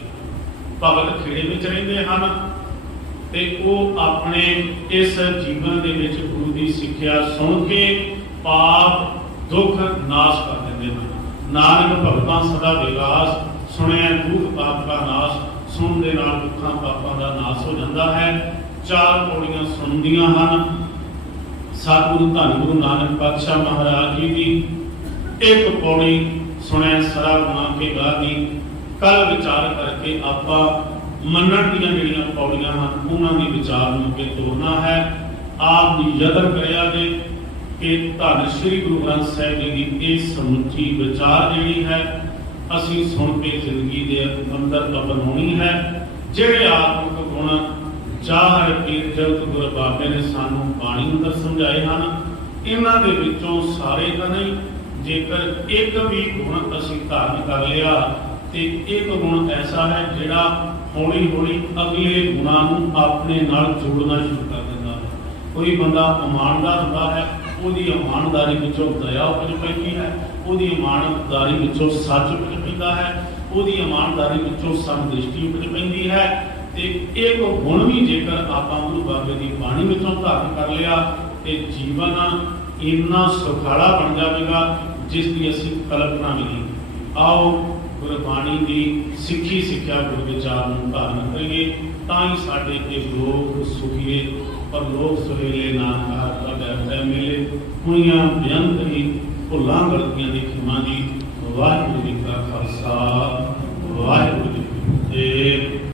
भगत खेड़े विच रहिंदे हन ते ओह अपने इस जीवन दे विच गुरु की सिक्ख्या सुन के पाप दुख नाश कर देंदे हन। नानक भगतां सदा विगास, सुनिया दुख पाप का नाश, सुन दे नाल दुखां पापां दा नाश हो जाता है। चार पौड़ियां सुनदियां हन सतगुरु धन गुरु नानक पातशाह महाराज जी की। एक पौड़ी सुने सरा गुणा के गादी, कल विचार करके आपां मनण दीयां जिहड़ियां पौड़ियां हन उन्हां दी विचार नूं अगे तोरना है। आप दी यतन करिया जे कि धन श्री गुरु ग्रंथ साहिब जी की इस समुची विचार जिहड़ी है असीं सुन के जिंदगी दे अंदर अपनाउणी है। जिहड़े आत्मक गुण ਚਾਰ ਪੀਰ ਜਗਤ ਗੁਰ ਬਾਬੇ ਨੇ ਸਾਨੂੰ ਬਾਣੀ ਅੰਦਰ ਸਮਝਾਏ ਹਨ। ਇਹਨਾਂ ਦੇ ਵਿੱਚੋਂ ਸਾਰੇ ਤਾਂ ਨਹੀਂ, ਜੇਕਰ ਇੱਕ ਵੀ ਗੁਣ ਅਸੀਂ ਧਾਰਨ ਕਰ ਲਿਆ ਤੇ ਇੱਕ ਗੁਣ ਐਸਾ ਹੈ ਜਿਹੜਾ ਹੌਲੀ ਹੌਲੀ ਅਗਲੇ ਗੁਣਾਂ ਨੂੰ ਆਪਣੇ ਨਾਲ ਜੋੜਨਾ ਸ਼ੁਰੂ ਕਰ ਦਿੰਦਾ ਹੈ। ਕੋਈ ਬੰਦਾ ਇਮਾਨਦਾਰ ਹੁੰਦਾ ਹੈ, ਉਹਦੀ ਇਮਾਨਦਾਰੀ ਵਿੱਚੋਂ ਦਇਆ ਉਪਜ ਪੈਂਦੀ ਹੈ, ਉਹਦੀ ਇਮਾਨਦਾਰੀ ਵਿੱਚੋਂ ਸੱਚ ਉਪਜ ਪੈਂਦਾ ਹੈ, ਉਹਦੀ ਇਮਾਨਦਾਰੀ ਵਿੱਚੋਂ ਸਮਦ੍ਰਿਸ਼ਟੀ ਉਪਜ ਪੈਂਦੀ ਹੈ। ਤੇ ਇੱਕ ਗੁਣ ਵੀ ਜੇਕਰ ਆਪਾਂ ਗੁਰੂ ਬਾਬੇ ਦੀ ਬਾਣੀ ਵਿੱਚੋਂ ਧਾਰਨ ਕਰ ਲਿਆ ਤੇ ਜੀਵਨ ਇੰਨਾ ਸੁਖਾਲਾ ਬਣ ਜਾਵੇਗਾ ਜਿਸ ਦੀ ਅਸੀਂ ਕਲਪਨਾ ਵੀ ਨਹੀਂ। ਆਓ ਗੁਰਬਾਣੀ ਦੀ ਸਿੱਖੀ ਸਿੱਖਿਆ ਗੁਰ ਵਿਚਾਰ ਨੂੰ ਧਾਰਨ ਕਰੀਏ, ਤਾਂ ਹੀ ਸਾਡੇ ਇਹ ਲੋਕ ਸੁਖੀਏ ਪਰ ਲੋਕ ਸੁਹੇਲੇ ਨਾਨਕ ਤੁਹਾਡਾ ਮਿਲੇ। ਹੋਈਆਂ ਬੇਅੰਤ ਹੀ ਭੁੱਲਾਂ ਗਲਤੀਆਂ ਦੀ ਖਿਮਾ ਜੀ। ਵਾਹਿਗੁਰੂ ਜੀ ਕਾ ਖਾਲਸਾ, ਵਾਹਿਗੁਰੂ ਜੀ ਕੀ ਫਤਿਹ।